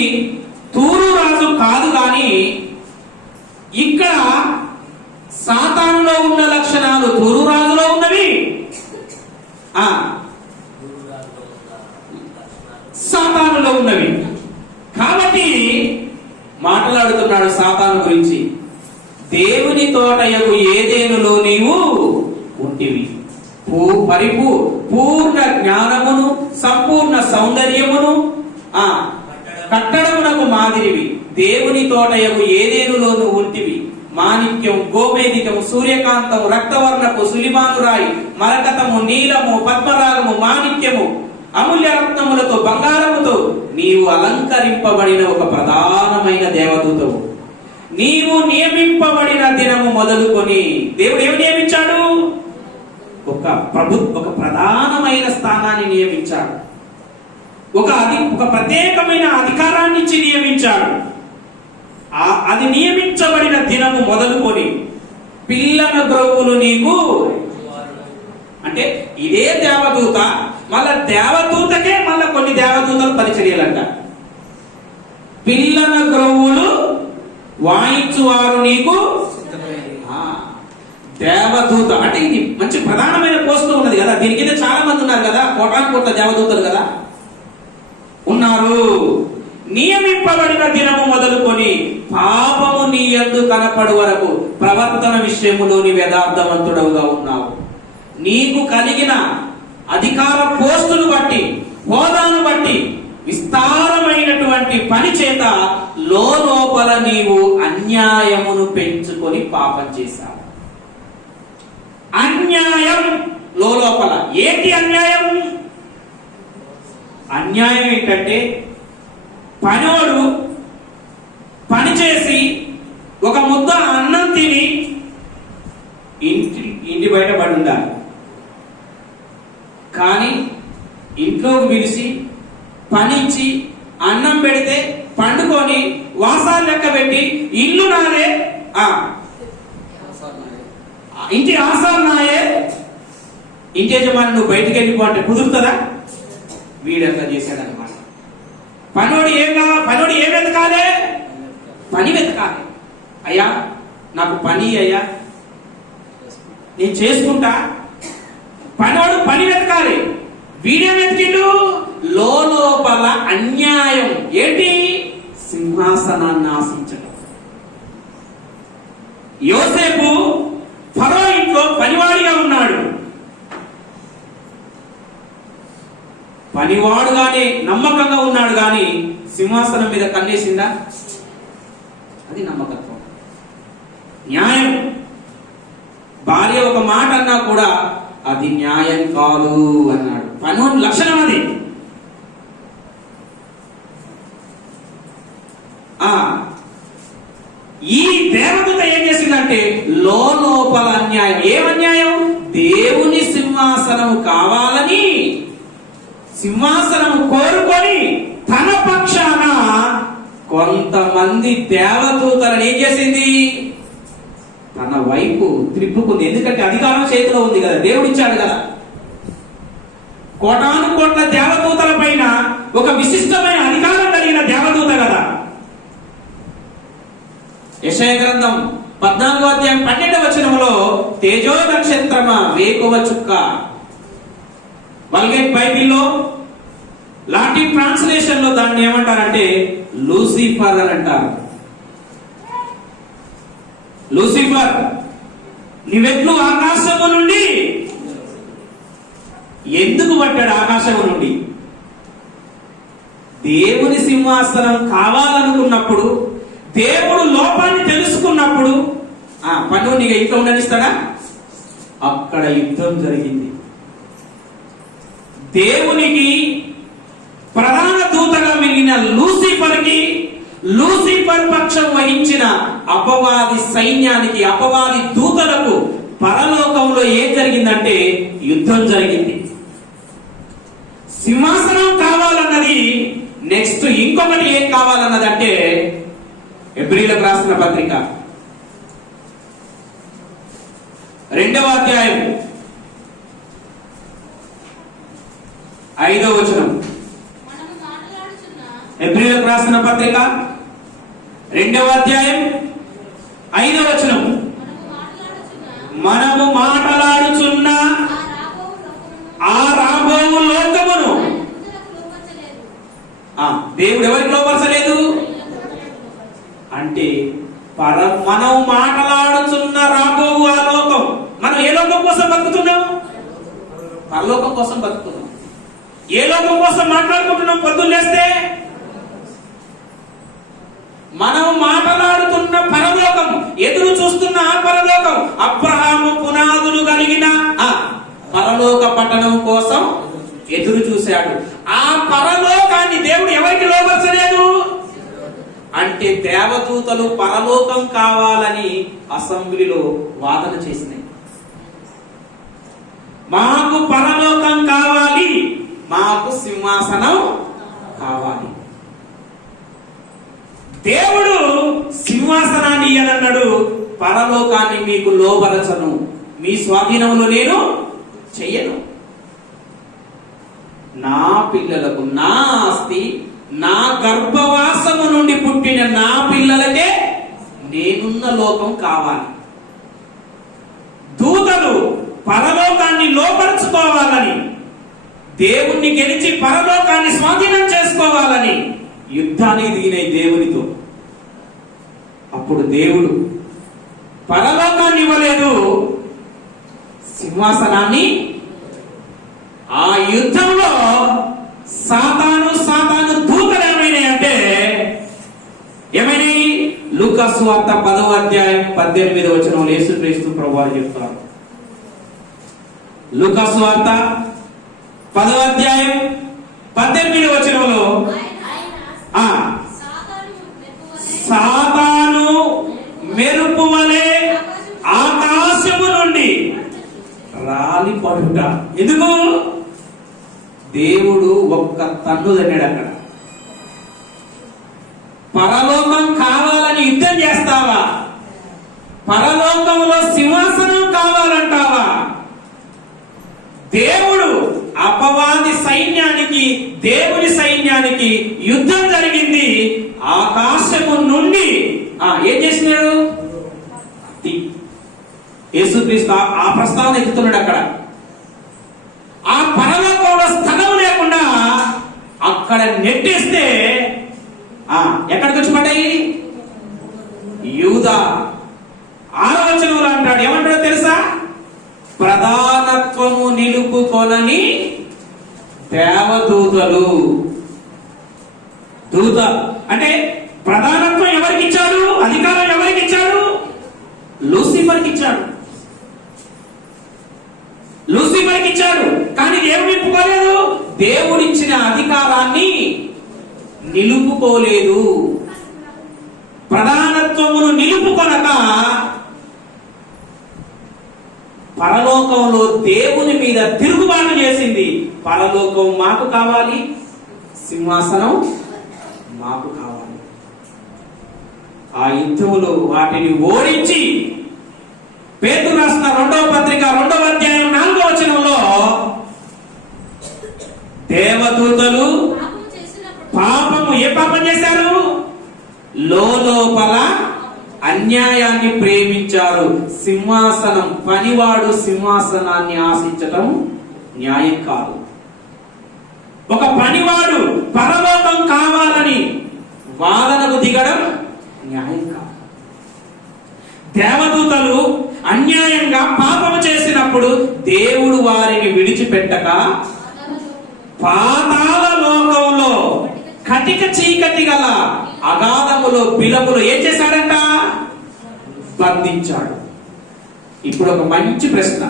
తూరు రాజు కాదు, కానీ ఇక్కడ సాతానులో ఉన్న లక్షణాలు తూరు రాజులో ఉన్నవి, సాతానులో ఉన్నవి. కాబట్టి మాట్లాడుతున్నాడు సాతాను గురించి. దేవుని తోటయగు ఏదేనులో నీవు ఉంటివి, పూర్ణ జ్ఞానమును, సంపూర్ణ సౌందర్యమును, కట్టడమునకు మాదిరివి. దేవుని తోటయగు ఏదేనులో నువ్వు ఉంటివి. మాణిక్యం, గోమేదికము, సూర్యకాంతము, రక్తవర్ణపు, సులిమానురాయి, మరకతము, నీలము, పద్మరాగము, మాణిక్యము, అమూల్య రత్నములతో, బంగారముతో నీవు అలంకరింపబడిన ఒక ప్రధానమైన దేవదూతవు. నీవు నియమింపబడిన దినము మొదలుకొని, దేవుడు ఏమి నియమించాడు? ఒక ప్రధానమైన స్థానాన్ని నియమించాడు. ఒక ప్రత్యేకమైన అధికారాన్ని ఇచ్చి నియమించాడు. అది నియమించబడిన దినము మొదలుకొని పిల్లల గ్రౌవులు నీకు, అంటే ఇదే దేవదూత, మళ్ళా దేవదూతకే మళ్ళా కొన్ని దేవదూతలు పరిచర్యలంట. పిల్లల గ్రౌవులు వాయించువారు నీకు, దేవదూత అంటే ఇది మంచి ప్రధానమైన పోస్టులో ఉన్నది కదా. దీనికైతే చాలా మంది ఉన్నారు కదా, కోటాను కోట్ల దేవదూతలు కదా ఉన్నారు. నియమింపబడిన దినము మొదలుకొని పాపము నీ యందు కనపడు వరకు ప్రవర్తన విషయములోని యథార్థవంతుడవుగా ఉన్నావు. నీకు కలిగిన అధికార పోస్టును బట్టి, హోదాను బట్టి, విస్తారమైనటువంటి పని చేత లోపల నీవు అన్యాయమును పెంచుకొని పాపం చేశావు. అన్యాయం లోపల. ఏంటి అన్యాయం? అన్యాయం ఏంటంటే, పనోడు పని చేసి ఒక ముద్ద అన్నం తిని ఇంటి బయట పడి ఉండాలి, కానీ ఇంట్లోకి పిలిచి పనిచ్చి అన్నం పెడితే పండుకొని వాసాలు లెక్క పెట్టి ఇల్లు నాదే, ఇంటి ఆసాలు నాయే, ఇంటి యజమాని నువ్వు బయటికి వెళ్ళిపో అంటే కుదురుతుందా? వీడంతా చేశాడనమాట. పనోడు ఏం కావాలి? పనోడు ఏం వెతకాలి? పని వెతకాలి. అయ్యా నాకు పని అయ్యా, నేను చేసుకుంటా. పనోడు పని వెతకాలి. వీడేం వెతికిండు? లోపల అన్యాయం. ఏంటి? సింహాసనాన్ని ఆశించడం. యోసేపు ఫరో ఇంట్లో పనివాడిగా ఉన్నాడు. పనివాడుగానే నమ్మకంగా ఉన్నాడు, కానీ సింహాసనం మీద కన్నేసిందా? అది నమ్మకత్వం, న్యాయం. భార్య ఒక మాట అన్నా కూడా అది న్యాయం కాదు అన్నాడు. పనోని లక్షణం అది. ఈ దేవదూత ఏం చేసిందంటే లోపల అన్యాయం. ఏమన్యాయం? దేవుని సింహాసనం కావాలని, సింహాసనం కోరుకొని తన పక్షాన కొంతమంది దేవదూతలను ఏం చేసింది? తన వైపు త్రిప్పుకుంది. ఎందుకంటే అధికారం చేతిలో ఉంది కదా, దేవుడు ఇచ్చాడు కదా. కోటాను కోట్ల దేవదూతల పైన ఒక విశిష్టమైన అధికారం కలిగిన దేవదూత కదా. యెషయా గ్రంథం 14వ అధ్యాయం 12వ వచనంలో తేజో నక్షత్రమా వేకువ చుక్క. వల్గేట్ బైబిల్లో లాటిన్ ట్రాన్స్లేషన్ లో దాన్ని ఏమంటారంటే లూసిఫర్ అని అంటారు. లూసిఫర్, నీవెట్లు ఆకాశము నుండి ఎందుకు పడ్డాడు? ఆకాశము నుండి దేవుని సింహాసనం కావాలనుకున్నప్పుడు, దేవుడు లోపాన్ని తెలుసుకున్నప్పుడు పన్ను నీకు ఇంట్లో ఉండనిస్తాడా? అక్కడ యుద్ధం జరిగింది. దేవునికి ప్రధాన దూతగా మిగిలిన లూసిఫర్కి, లూసిఫర్ పక్షం వహించిన అపవాది సైన్యానికి, అపవాది దూతలకు పరలోకంలో ఏం జరిగిందంటే యుద్ధం జరిగింది. సింహాసనం కావాలన్నది నెక్స్ట్. ఇంకొకటి ఏం కావాలన్నది అంటే హెబ్రీయులకు రాసిన పత్రిక 2వ అధ్యాయం 5వ వచనం. హెబ్రీయులకు రాసిన పత్రిక 2వ అధ్యాయం 5వ వచనం. మనము మాట్లాడుచున్న ఆ రాబోవు లోకమును దేవుడు ఎవరికి లోపరచలేదు అంటే మనం మాట్లాడుచున్న రాబోవు ఆ లోకం. మనం ఏ లోకం కోసం బతుకుతున్నాం? పరలోకం కోసం బతుకుతున్నాం. ఏ లోకం కోసం మాట్లాడుకుంటున్నాం? పొద్దున్న లేస్తే మనం మాట్లాడుతున్న పరలోకం, ఎదురు చూస్తున్న ఆ పరలోకం, అబ్రహాము పునాదులు కలిగిన పరలోక పట్టణం కోసం ఎదురు చూశాడు. ఆ పరలోకాన్ని దేవుడు ఎవరికి లోపరచలేదు అంటే దేవదూతలు పరలోకం కావాలని అసెంబ్లీలో వాదన చేసినాయి. మాకు పరలోకం కావాలి, మాకు సింహాసనం కావాలి. దేవుడు సింహాసనాన్ని ఇయ్యాలన్నాడు, పరలోకాన్ని మీకు లోబరచను, మీ స్వాధీనంలో నేను చెయ్యను. నా పిల్లలకు నా ఆస్తి, నా గర్భవాసము నుండి పుట్టిన నా పిల్లలకే నేనున్న లోకం కావాలి. దూతలు పరలోకాన్ని లోపరుచుకోవాలని, దేవుణ్ణి గెలిచి పరలోకాన్ని స్వాధీనం చేసుకోవాలని యుద్ధానికి దిగినాయి దేవునితో. అప్పుడు దేవుడు పరలోకాన్ని ఇవ్వలేదు, సింహాసనాన్ని. ఆ యుద్ధంలో సాతాను దూతలు ఏమైనాయంటే ఏమైనాయి? లూకా సువార్త 10వ అధ్యాయం 18వ వచనంలో యేసుక్రీస్తు ప్రభువారు చెప్తారు. లూకా సువార్త 10వ అధ్యాయం 18వ వచనంలో సాతాను మెరుపు వలె ఆకాశము నుండి రాలిపడుట. ఎందుకు? దేవుడు ఒక్క తన్ను తన్నాడు అక్కడ. పరలోకం కావాలని యుద్ధం చేస్తావా? పరలోకంలో సింహాసనం కావాలంటావా? దేవుడు అపవాది సైన్యానికి, దేవుని సైన్యానికి యుద్ధం జరిగింది. ఆకాశము నుండి ఏం చేసినాడు? యేసుక్రీస్తు ఆ ప్రస్తావన ఎత్తుతున్నాడు అక్కడ. ఆ పరలోకంలో స్థలం లేకుండా అక్కడ నెట్టేస్తే ఎక్కడికి వచ్చి పడ్డాయి? యూదా. 6వ వచనంలో అంటాడు, ఏమంటాడో తెలుసా? ప్రధానత్వము నిలుపుకొనని దేవదూతలు. దూత అంటే ప్రధానత్వం ఎవరికి ఇచ్చాడు? అధికారం ఎవరికి ఇచ్చాడు? లూసిఫర్కి ఇచ్చాడు. లూసిఫర్కి ఇచ్చాడు. కానీ దేవుడు నిలుపుకోలేదు. దేవుడిచ్చిన అధికారాన్ని నిలుపుకోలేదు. ప్రధానత్వమును నిలుపుకొనక పరలోకంలో దేవుని మీద తిరుగుబాటు చేసింది. పరలోకం మాకు కావాలి, సింహాసనం మాకు కావాలి. ఆ యుద్ధములో వాటిని ఓడించి పేతురు రాసిన 2వ పత్రిక 2వ అధ్యాయం 4వ వచనంలో దేవదూతలు పాపము ఏ పాపం చేశారు? లోపల అన్యాయాన్ని ప్రేమించారు. సింహాసనం పనివాడు సింహాసనాన్ని ఆశించటం న్యాయం కాదు. ఒక పనివాడు పరలోకం కావాలని వాదనకు దిగడం న్యాయం కాదు. దేవదూతలు అన్యాయంగా పాపము చేసినప్పుడు దేవుడు వారిని విడిచిపెట్టక పాతాళ లోకంలో కటిక చీకటి గల అగాధములో బిలములో ఏం చేశాడంట? బంధించాడు. ఇప్పుడు ఒక మంచి ప్రశ్న.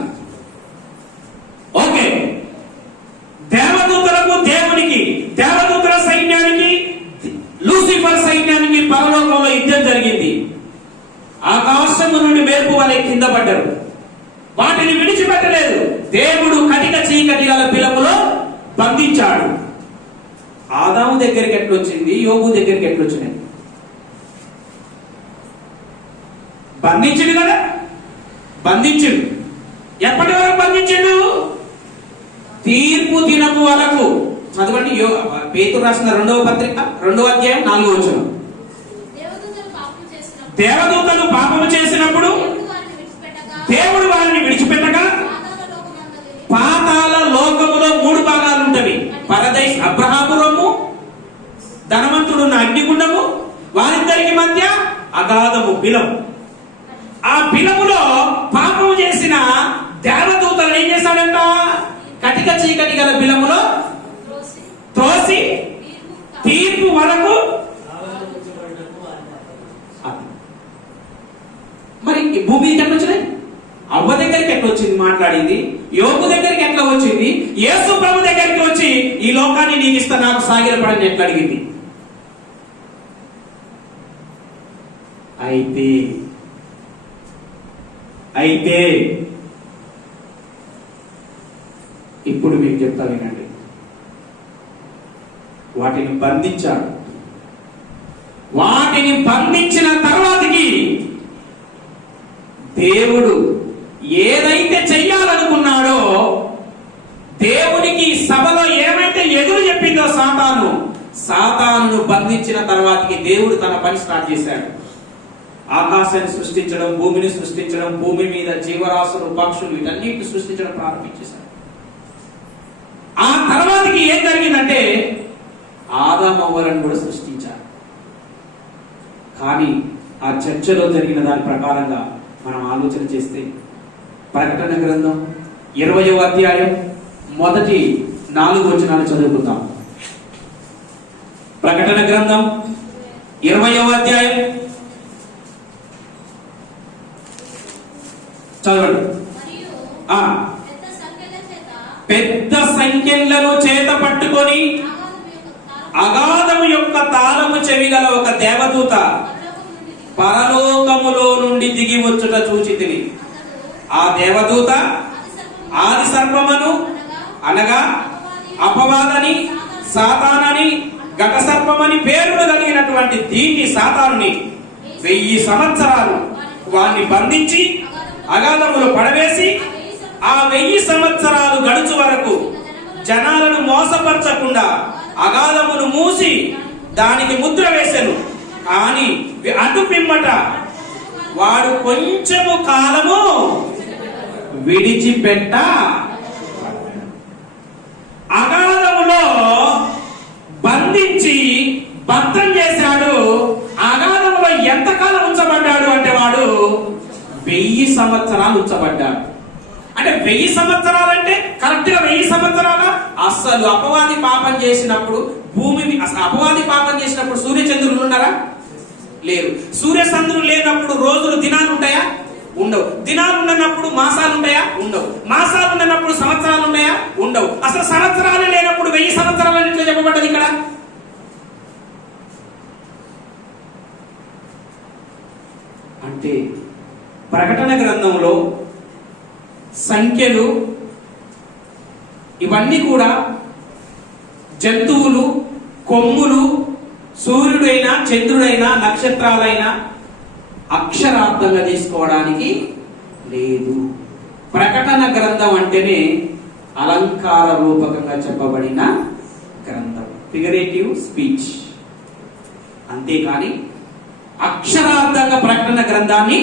ఓకే, దేవదూతలకు దేవునికి, దేవదూతల సైన్యానికి లూసిఫర్ సైన్యానికి పరలోకంలో యుద్ధం జరిగింది. ఆకాశము నుండి మెరుపు వలె కింద పడ్డారు. వాటిని విడిచిపెట్టలేదు. దేవుడు కటిక చీకటి గల బిలములో బంధించాడు. ఆదాము దగ్గరికి ఎట్లొచ్చింది? యోబు దగ్గరికి ఎట్లొచ్చినాయి? బంధించిండు కదా, బంధించిండు. ఎప్పటి వరకు బంధించిండు? తీర్పు దినము వరకు. చదవండి, పేతురు రాసిన 2వ పత్రిక 2వ అధ్యాయం 4వ వచనం. దేవదూతలు పాపము చేసినప్పుడు దేవుడు వారిని విడిచిపెట్టగా పాతాళ లోకములో 3 భాగాలు ఉంటవి. పరదైస్ అబ్రహాము రొమ్ము, ధనవంతుడున్న అగ్నిగుండము, వారిద్దరికి మధ్య అగాధము బిలం. ఆ బిలములో పాపము చేసిన దేవదూతలు ఏం చేశాడంట? కటిక చీకటి గల బిలములో త్రోసి తీర్పు వరకు. మరి భూమి ఎట్లా వచ్చినాయి? అవ్వ దగ్గరికి ఎట్లా వచ్చింది మాట్లాడింది? యోగు దగ్గరికి ఎట్లా వచ్చింది? యేసు ప్రభు దగ్గరికి వచ్చి ఈ లోకాన్ని నీకు ఇస్తా, నాకు సాగిలపడని ఎట్లా అడిగింది? అయితే ఇప్పుడు మీకు చెప్తా వినండి. వాటిని బంధించాడు. వాటిని బంధించిన తర్వాతకి దేవుడు ఏదైతే చెయ్యాలనుకున్నాడో, దేవునికి సభలో ఏమైతే ఎదురు చెప్పిందో సాతానును బంధించిన తర్వాతకి దేవుడు తన పని స్టార్ట్ చేశాడు. ఆకాశాన్ని సృష్టించడం, భూమిని సృష్టించడం, భూమి మీద జీవరాశులు, పక్షులు, వీటన్నిటిని సృష్టించడం ప్రారంభించేశాడు. ఆ తర్వాతకి ఏం జరిగిందంటే ఆదామవ్వలను కూడా సృష్టించారు. కానీ ఆ చర్చలో జరిగిన దాని ప్రకారంగా మనం ఆలోచన చేస్తే ప్రకటన గ్రంథం 20వ అధ్యాయం మొదటి 4 వచనాలు చదువుకుందాం. ప్రకటన గ్రంథం 20వ అధ్యాయం చదవండి. పెద్ద సంఖ్యలను చేత పట్టుకొని అగాధము యొక్క తాళము చెవిగల ఒక దేవదూత పరలోకములో నుండి దిగి వచ్చుట చూచితిని. ఆ దేవదూత ఆది సర్పమును అనగా అపవాదని, సాతానని, ఘటసర్పమని పేరును కలిగినటువంటి దీన్ని సాతానుని 1000 సంవత్సరాలు వాణ్ణి బంధించి అగాధములో పడవేసి ఆ 1000 సంవత్సరాలు గడుచు వరకు జనాలను మోసపరచకుండా అగాధమును మూసి దానికి ముద్ర వేసెను. కానీ అటు పిమ్మట వాడు కొంచెము కాలము విడిచిపెట్ట అగాధములో బంధించి భద్రం చేశాడు. అగాధములో ఎంతకాలం ఉంచబడ్డాడు అంటే వాడు 1000 సంవత్సరాలు ఉంచబడ్డాడు. అంటే 1000 సంవత్సరాలు అంటే కరెక్ట్ గా 1000 సంవత్సరాల అసలు అపవాది పాపం చేసినప్పుడు అసలు అపవాది పాపం చేసినప్పుడు సూర్యచంద్రులు ఉన్నారా? లేరు. సూర్యచంద్రులు లేనప్పుడు రోజులు దినాలు ఉంటాయా? ఉండవు. దినాలు ఉన్నప్పుడు మాసాలు ఉంటాయా? ఉండవు. మాసాలు ఉన్నప్పుడు సంవత్సరాలు ఉన్నాయా? ఉండవు. అసలు సంవత్సరాలు లేనప్పుడు 1000 సంవత్సరాలు ఎట్లా చెప్పబడ్డది ఇక్కడ? అంటే ప్రకటన గ్రంథంలో సంఖ్యలు ఇవన్నీ కూడా జంతువులు, కొమ్ములు, సూర్యుడైనా, చంద్రుడైనా, నక్షత్రాలైనా అక్షరార్థంగా తీసుకోవడానికి లేదు. ప్రకటన గ్రంథం అంటేనే అలంకార రూపకంగా చెప్పబడిన గ్రంథం, ఫిగరేటివ్ స్పీచ్. అంతేకాని అక్షరార్థంగా ప్రకటన గ్రంథాన్ని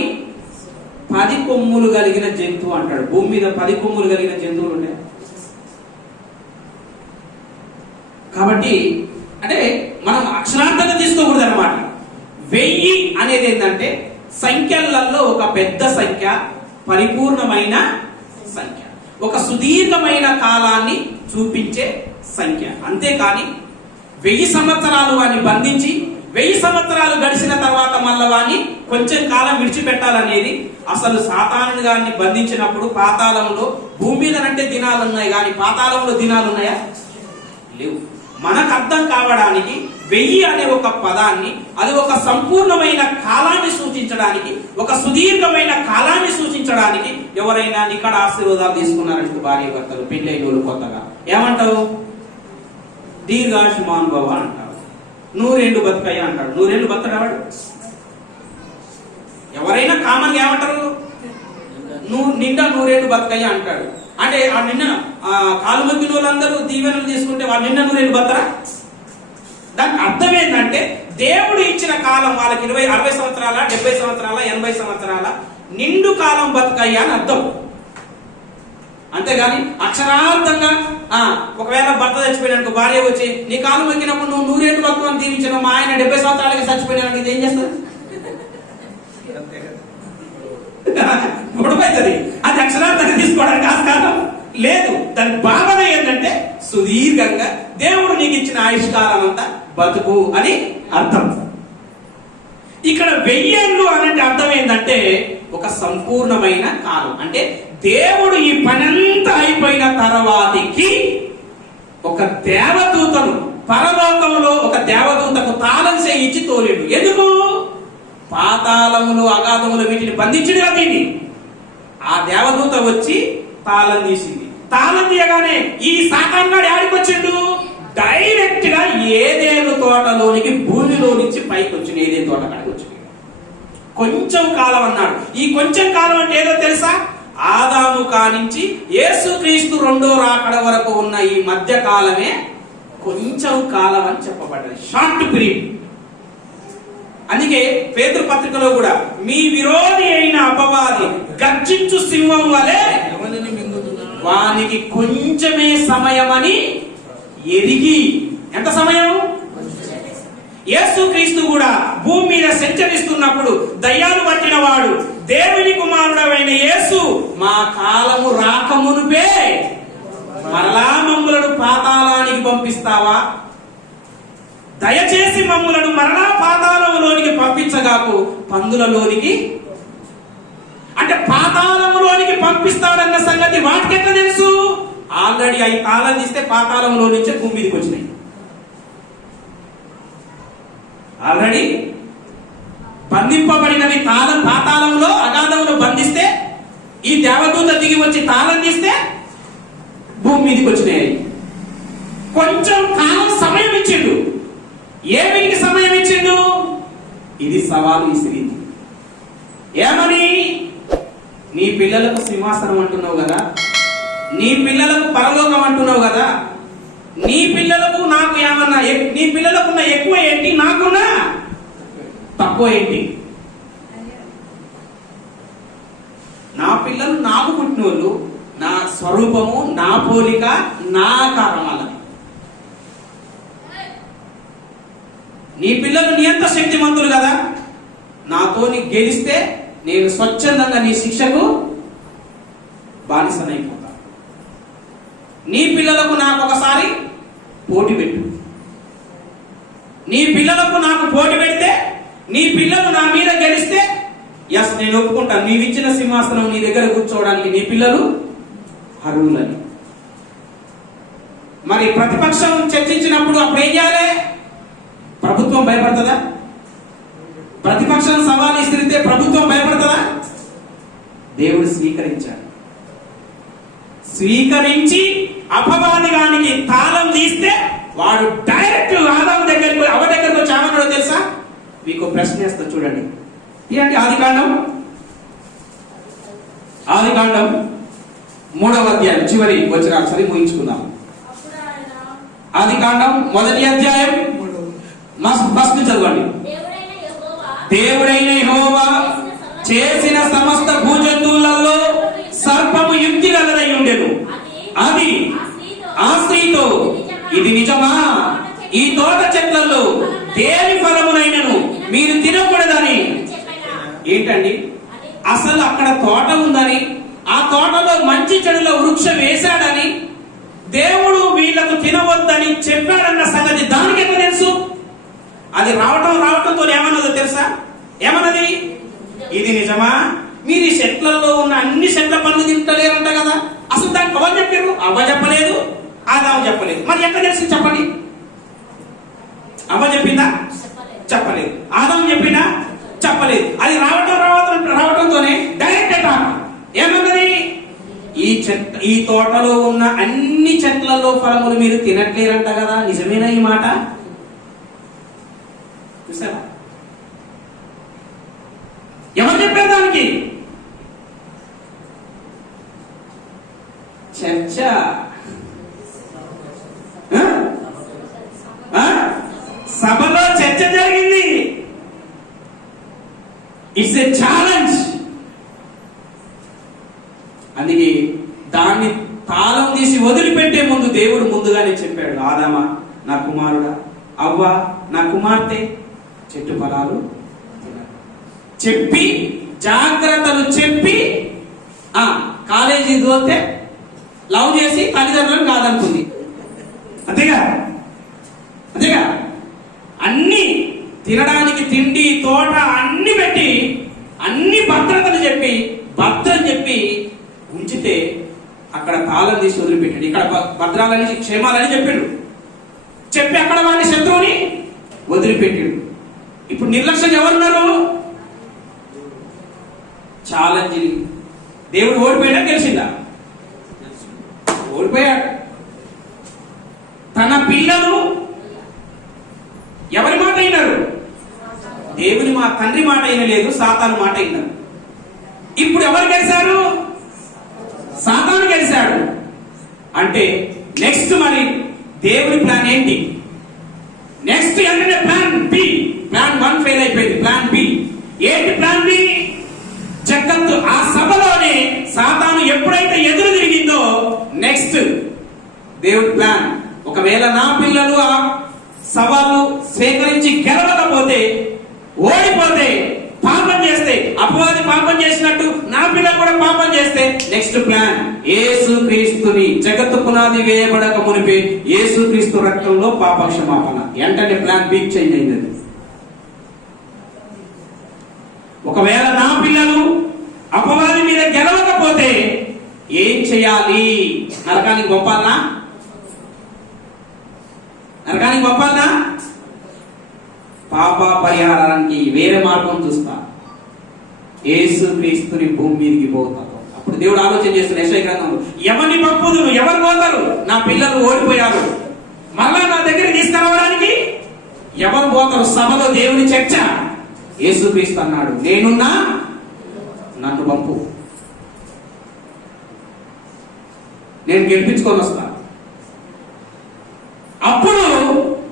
10 కొమ్ములు కలిగిన జంతువు అంటాడు. భూమి మీద 10 కొమ్ములు కలిగిన జంతువులు ఉంటాయి. కాబట్టి అంటే మనం అక్షరార్థంగా తీసుకోకూడదు అనమాట. 1000 అనేది ఏంటంటే సంఖ్యలలో ఒక పెద్ద సంఖ్య, పరిపూర్ణమైన సంఖ్య, ఒక సుదీర్ఘమైన కాలాన్ని చూపించే సంఖ్య. అంతేకాని 1000 సంవత్సరాలు వాడిని బంధించి 1000 సంవత్సరాలు గడిచిన తర్వాత మళ్ళా వాడిని కొంచెం కాలం విడిచిపెట్టాలనేది అసలు సాతాను గారిని బంధించినప్పుడు పాతాళంలో, భూమి మీద అంటే దినాలు ఉన్నాయి కానీ పాతాళంలో దినాలు ఉన్నాయా? లేవు. మనకు అర్థం కావడానికి 1000 అనే ఒక పదాన్ని, అది ఒక సంపూర్ణమైన కాలాన్ని సూచించడానికి, ఒక సుదీర్ఘమైన కాలాన్ని సూచించడానికి ఎవరైనా ఇక్కడ ఆశీర్వాదాలు తీసుకున్నారంటే భార్య భర్తలు పెళ్ళైన వాళ్ళు కొత్తగా ఏమంటావు? దీర్ఘాయుష్మాన్ భవ అంటారు. 100 బతుకయ్య అంటాడు. 100 బతకడావాడు. ఎవరైనా కామన్ గా ఏమంటారు? నిండా 100 బతకయ్య అంటాడు. అంటే ఆ నిన్న కాలు మొక్కిన వాళ్ళందరూ దీవెనలు తీసుకుంటే వాళ్ళు నిన్న 100 బతరా? దానికి అర్థం ఏంటంటే దేవుడు ఇచ్చిన కాలం వాళ్ళకి 20, 60 సంవత్సరాల, 70 సంవత్సరాల, 80 సంవత్సరాల నిండు కాలం బతకయ్యా అని అర్థం. అంతేగాని అక్షరార్థంగా ఒకవేళ భర్త చచ్చిపోయినానికి భార్య వచ్చి నీ కాలు మొక్కినప్పుడు నువ్వు 100 బతుకు అని దీవించిన మా ఆయన 70 సంవత్సరాలకి చచ్చిపోయినానికి ఇది ఏం చేస్తుంది? గొడవైతుంది. అది అక్షరార్థంగా తీసుకోవడానికి ఆస్కారం లేదు. దాని భావన ఏంటంటే సుదీర్ఘంగా దేవుడు నీకు ఇచ్చిన ఆయుష్కాలం అంతా బతుకు అని అర్థం. ఇక్కడ 1000 ఏళ్ళు అనే అర్థం ఏంటంటే ఒక సంపూర్ణమైన కాలం. అంటే దేవుడు ఈ పనంతా అయిపోయిన తర్వాతికి ఒక దేవదూతను పరలోకంలో ఒక దేవదూతకు తాళం చేయించి తోలేడు. ఎందుకు? పాతాళములు, అగాధములు వీటిని బంధించడు కదా దీన్ని. ఆ దేవదూత వచ్చి తాళం తీసింది. తాళం తీయగానే ఈ సాతానుగాడు ఆడికి వచ్చిండు. డైరెక్ట్ గా ఏదేను తోటలోనికి భూమిలో నుంచి పైకి వచ్చింది. ఏదేను తోట కాడికి వచ్చింది. కొంచెం కాలం అన్నాడు. ఈ కొంచెం కాలం అంటే ఏదో తెలుసా? ఆదాము కానించి యేసుక్రీస్తు 2వ రాకడ వరకు ఉన్న ఈ మధ్య కాలమే కొంచెం కాలం అని చెప్పబడ్డది. Short period. అందుకే పేతురు పత్రికలో కూడా మీ విరోధి అయిన అపవాది గర్జించు సింహం వలె వానికి కొంచెమే సమయమని ఎరిగి. ఎంత సమయం? యేసుక్రీస్తు కూడా భూమి మీద సంచరిస్తున్నప్పుడు దయ్యాలు పట్టిన వాడు దేవుని కుమారుడైన యేసు మా కాలము రాకమునుపే మరలా మమ్ములను పాతాళానికి పంపిస్తావా? దయచేసి మమ్ములను మరలా పాతాళములోనికి పంపించగాకు పందులలోనికి. అంటే పాతాళములోనికి పంపిస్తాడన్న సంగతి వాటికి ఎట్లా తెలుసు? ఆల్రెడీ అవి తాళం తీస్తే పాతాళంలో నుంచే భూమి మీదకి వచ్చినాయి. ఆల్రెడీ బంధింపబడినవి పాతాళంలో, అగాధంలో బంధిస్తే ఈ దేవదూత దిగి వచ్చి తాళం తీస్తే భూమి మీదకి వచ్చినాయి. కొంచెం కాలం సమయం ఇచ్చిండు. ఏమిటికి సమయం ఇచ్చిండు? ఇది సవాలు ఇసిరింది. ఏమని? నీ పిల్లలకు సింహాసనం అంటున్నావు కదా, నీ పిల్లలకు పరలోకం అంటున్నావు కదా, నీ పిల్లలకు నాకు ఏమన్నా, నీ పిల్లలకున్న ఎక్కువ ఏంటి, నాకున్నా తక్కువ ఏంటి? నా పిల్లలు నాకు పుట్టిన వాళ్ళు, నా స్వరూపము, నా పోలిక, నా ఆకారం అన్నది. నీ పిల్లలు నీ ఎంత శక్తిమంతులు కదా, నాతో నీ గెలిస్తే నేను స్వచ్ఛందంగా నీ శిక్షకు బానిసనైపోతా. నీ పిల్లలకు నాకు ఒకసారి పోటీ పెట్టు. నీ పిల్లలకు నాకు పోటీ పెడితే, నీ పిల్లలు నా మీద గెలిస్తే ఎస్ నేను ఒప్పుకుంటాను, నీవిచ్చిన సింహాసనం నీ దగ్గర కూర్చోవడానికి నీ పిల్లలు అర్హులని. మరి ప్రతిపక్షం చర్చించినప్పుడు అప్పుడు ఏం చేయాలి? ప్రభుత్వం భయపడుతుందా? ప్రతిపక్షం సవాలు ఇస్తే ప్రభుత్వం భయపడుతుందా? దేవుడు స్వీకరించాడు. స్వీకరించి అపవాదిగానికి తాళం తీస్తే వాడు డైరెక్ట్ ఆదాము దగ్గరికి, అవ దగ్గరకు వచ్చి ఏమన్నాడో తెలుసా? మీకు ప్రశ్న వేస్తా చూడండి. ఏంటి? ఆదికాండం 3వ అధ్యాయం చివరి వచనాలు సరి ముగించుకుందాం. ఆదికాండం 1వ అధ్యాయం ఫస్ట్ చదవండి. దేవుడైన యెహోవా చేసిన సమస్త భూజంతువులలో సర్పము యుక్తి గలదై ఉండెను. అది ఆ స్త్రీతో, ఇది నిజమా? ఈ తోట చెట్లలో దేని ఫలమునైనను మీరు తినకూడదని. ఏంటండి? అసలు అక్కడ తోట ఉందని, ఆ తోటలో మంచి చెడుల వృక్షం వేశాడని, దేవుడు వీళ్లకు తినవద్దని చెప్పాడన్న సంగతి దానికి ఎట్లా తెలుసు? అది రావటంతో ఏమన్నదో తెలుసా? ఏమన్నది? ఇది నిజమా? మీరు ఈ చెట్లలో ఉన్న అన్ని చెట్ల పనులు తింటలేరంట కదా. అసలు దానికి ఎవరు చెప్పారు? అవ్వ చెప్పలేదు, ఆదాము చెప్పలేదు. మరి ఎట్లా తెలిసి చెప్పండి? అవ్వ చెప్పిందా? చెప్పలేదు. ఆదాము చెప్పిందా? చెప్పలేదు. అది రావటంతోనే డైరెక్ట్ అటాక్. ఏమన్నది? ఈ తోటలో ఉన్న అన్ని చెట్లలో ఫలములు మీరు తినట్లేరంట కదా, నిజమేనా ఈ మాట? చూసారా? ఎవరు చెప్పారు దానికి? చర్చ. సభలో చర్చ జరిగింది. It's a challenge. అందుకే దాన్ని తాళం తీసి వదిలిపెట్టే ముందు దేవుడు ముందుగానే చెప్పాడు, ఆదామా నా కుమారుడా, అవ్వ నా కుమార్తె, చెట్టు ఫలాలు చెప్పి జాగ్రత్తలు చెప్పి కాలేజీ దోతే లవ్ చేసి తల్లిదండ్రులను కాదనుకుంది. అంతేగా అన్ని తినడానికి తిండి, తోట అన్ని పెట్టి అన్ని భద్రతలు చెప్పి భద్రం చెప్పి ఉంచితే అక్కడ తాళం తీసి వదిలిపెట్టాడు. ఇక్కడ భద్రాలని క్షేమాలని చెప్పాడు. చెప్పి అక్కడ వాడి శత్రువుని వదిలిపెట్టాడు. ఇప్పుడు నిర్లక్ష్యం ఎవరున్నారు? ఛాలెంజ్. దేవుడు ఓడిపోయాడా గెలిచిందా? ఓడిపోయాడు. తన పిల్లలు ఎవరి మాట అయినారు? దేవుని తండ్రి మాట అయిన లేదు, సాతాను మాట అయినారు. ఇప్పుడు ఎవరు గెలిచారు? సాతాను గెలిచాడు. అంటే నెక్స్ట్ మరి దేవుని ప్లాన్ ఏంటి? నెక్స్ట్ అంటే ప్లాన్ బి. ప్లాన్ 1 ఫెయిల్ అయిపోయింది. ప్లాన్ బి ఏంటి? ప్లాన్ బి జగత్తు ఆ సభలోనే సాతాను ఎప్పుడైతే ఎదురు తిరిగిందో నెక్స్ట్ దేవుడి ప్లాన్, ఒకవేళ నా పిల్లలు ఆ సవాలు స్వీకరించి గెలవకపోతే, ఓడిపోతే, పాపం చేస్తే, అపవాది పాపం చేసినట్టు నా పిల్లలు కూడా పాపం చేస్తే నెక్స్ట్ ప్లాన్ యేసుక్రీస్తుని, జగత్తు పునాది వేయబడక మునిపే యేసుక్రీస్తు రక్తంలో పాప క్షమాపణ. వెంటనే ప్లాన్ బి చేంజ్ అయింది. ఒకవేళ నా పిల్లలు అపవాది మీద గెలవకపోతే ఏం చేయాలి? నరకానికి పంపాలనా? పాప పరిహారానికి వేరే మార్గం చూస్తా. యేసుక్రీస్తుని భూమి మీదకి పోతాను. అప్పుడు దేవుడు ఆలోచన చేస్తున్న యెషయా గ్రంథంలో, ఎవరిని పంపుదును? ఎవరు పోతారు? నా పిల్లలు ఓడిపోయారు, ఎవరు పోతారు సభలో దేవుని చర్చ? యేసుక్రీస్తు అన్నాడు, నేనున్నా, నన్ను పంపు, నేను గెలిపించుకొని వస్తా. అప్పుడు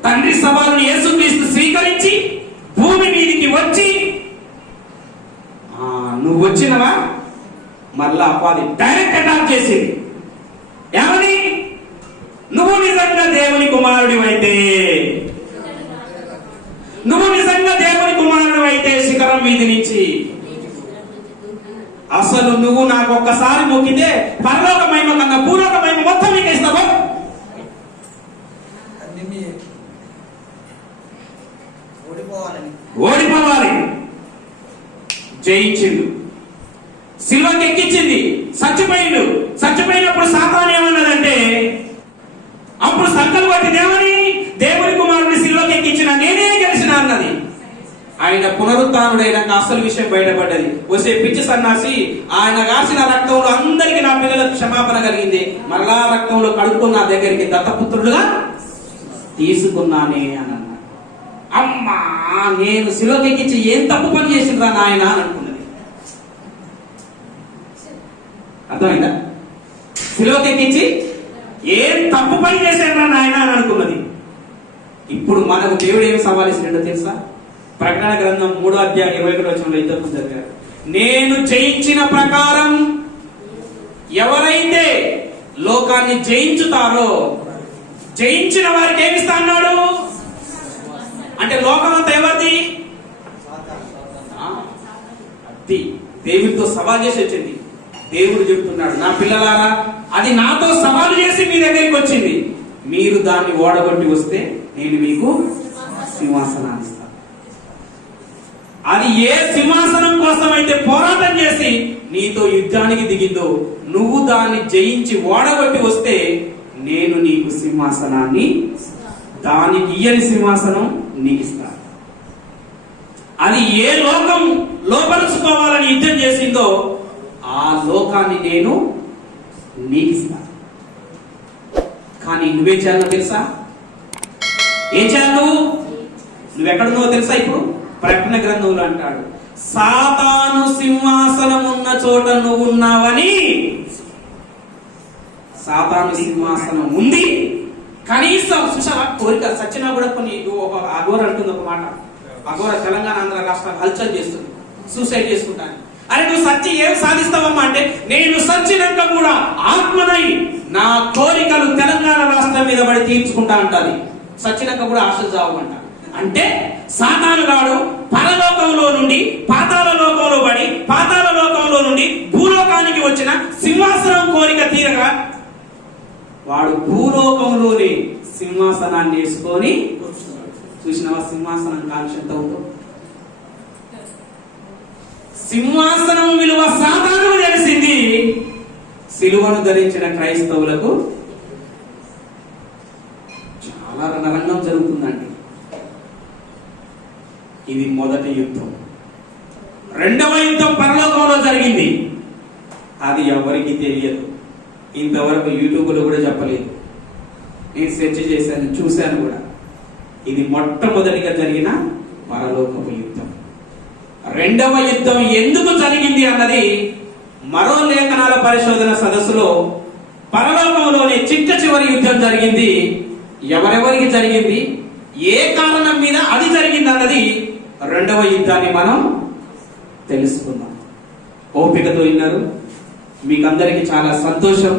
తండ్రి సవాలుని యేసుక్రీస్తు స్వీకరించి భూమి మీదికి వచ్చి, నువ్వు వచ్చినవా? మళ్ళా అపాది డైరెక్ట్ అటాక్ చేసింది. ఏమని? నువ్వు నిజంగా దేవుని కుమారుడు అయితే, నువ్వు నిజంగా దేవుని కుమారుడు అయితే శిఖరం మీద నుంచి అసలు నువ్వు నాకు ఒక్కసారి మొక్కితే పరలోక మహిమ కన్నా భూలోక మహిమ మొత్తం నీకు ఇస్తావా? ఓడిపోవాలి. జయించిండు, సిలువకి ఎక్కించింది, చచ్చిపోయిండు. చచ్చిపోయినప్పుడు సాతాను ఏమన్నదంటే, అప్పుడు సంకల్ప పట్టి దేవని దేవుని కుమారుడిని సిలువకి ఎక్కించిన నేనే గెలిచిన అన్నది. ఆయన పునరుత్థానుడైనాక అసలు విషయం బయటపడ్డది. వచ్చే పిచ్చి సన్నాసి, ఆయన కాసిన రక్తంలో అందరికీ నా పిల్లలకు క్షమాపణ కలిగింది, మరలా రక్తంలో కడుక్కున్న నా దగ్గరికి దత్తపుత్రుడుగా తీసుకున్నానే అని అన్నాడు. అమ్మా, నేను సిలువకి ఎక్కించి ఏం తప్పు పని చేసిండ్రా నాయన అని అనుకున్నది. అర్థమైందా? సిలువకి ఎక్కించి ఏం తప్పు పని చేశారా నాయన అని అనుకున్నది. ఇప్పుడు మనకు దేవుడు ఏమి సవాలిస్తున్నాడో తెలుసా? ప్రకటన గ్రంథం 3వ అధ్యాయం 21వ వచనంలో ఇద్దరు చదివారు, నేను జయించిన ప్రకారం ఎవరైతే లోకాన్ని జయించుతారో, జయించిన వారికి ఏమిస్తా అన్నాడు? అంటే లోకం అంతా ఎవరిది? అది దేవుడితో సవాల్ చేసి వచ్చింది. దేవుడు చెప్తున్నాడు, నా పిల్లలారా, అది నాతో సవాలు చేసి మీ దగ్గరికి వచ్చింది, మీరు దాన్ని ఓడగొట్టి వస్తే నేను మీకు సింహాసనాన్ని ఇస్తాను. అది ఏ సింహాసనం కోసం అయితే పోరాటం చేసి నీతో యుద్ధానికి దిగిందో, నువ్వు దాన్ని జయించి ఓడగొట్టి వస్తే నేను నీకు సింహాసనాన్ని, దానికి ఇయ్యని సింహాసనం నీకు ఇస్తాను. అది ఏ లోకం లోపరుచుకోవాలని యుద్ధం చేసిందో ఆ లోకాన్ని నేను నీకు ఇస్తాను. కానీ నువ్వేం చేయాలో తెలుసా? ఏం చేయాలి? నువ్వెక్కడున్నావో తెలుసా? ఇప్పుడు ప్రకటన గ్రంథంలో అంటాడు, సాతాను సింహాసనం ఉన్న చోట నువ్వు ఉన్నావని. సాతాను సింహాసనం ఉంది, కనీసం చూసావా? కోరిక సచ్చినా కూడా కొన్ని, ఒక అఘోర అంటుంది ఒక మాట, అఘోర తెలంగాణ ఆంధ్ర రాష్ట్రాలు హల్చల్ చేస్తుంది, సూసైడ్ చేసుకుంటాను. అరే నువ్వు సచ్చి ఏం సాధిస్తావమ్మా అంటే, నేను సచ్చినాక కూడా ఆత్మనై నా కోరికలు తెలంగాణ రాష్ట్రం మీద పడి తీర్చుకుంటా అంటాది. సచ్చినాక కూడా ఆశలు చావమంట. అంటే సాతానుగాడు పరలోకంలో నుండి పాతాళ లోకంలో పడి, పాతాళ లోకంలో నుండి భూలోకానికి వచ్చిన సింహాసనం కోరిక తీరగా వాడు భూలోకంలోనే సింహాసనాన్ని వేసుకొని, చూసినవా సింహాసనం కాంక్ష ఎంత ఉందో? సింహాసనం విలువ సాతానుకు తెలిసింది, సిలువను ధరించిన క్రైస్తవులకు చాలా రణరంగం జరుగుతుందండి. ఇది మొదటి యుద్ధం. రెండవ యుద్ధం పరలోకంలో జరిగింది, అది ఎవరికి తెలియదు. ఇంతవరకు యూట్యూబ్లో కూడా చెప్పలేదు. నేను సెర్చ్ చేశాను, చూశాను కూడా. ఇది మొట్టమొదటిగా జరిగిన పరలోకపు యుద్ధం. రెండవ యుద్ధం ఎందుకు జరిగింది అన్నది మరో లేఖనాల పరిశోధన సదస్సులో, పరలోకంలోనే చిట్ట చివరి యుద్ధం జరిగింది, ఎవరెవరికి జరిగింది, ఏ కారణం మీద అది జరిగింది అన్నది రెండవ యుద్ధాన్ని మనం తెలుసుకుందాం. ఓపికతో విన్నారు. మీకందరికీ చాలా సంతోషం.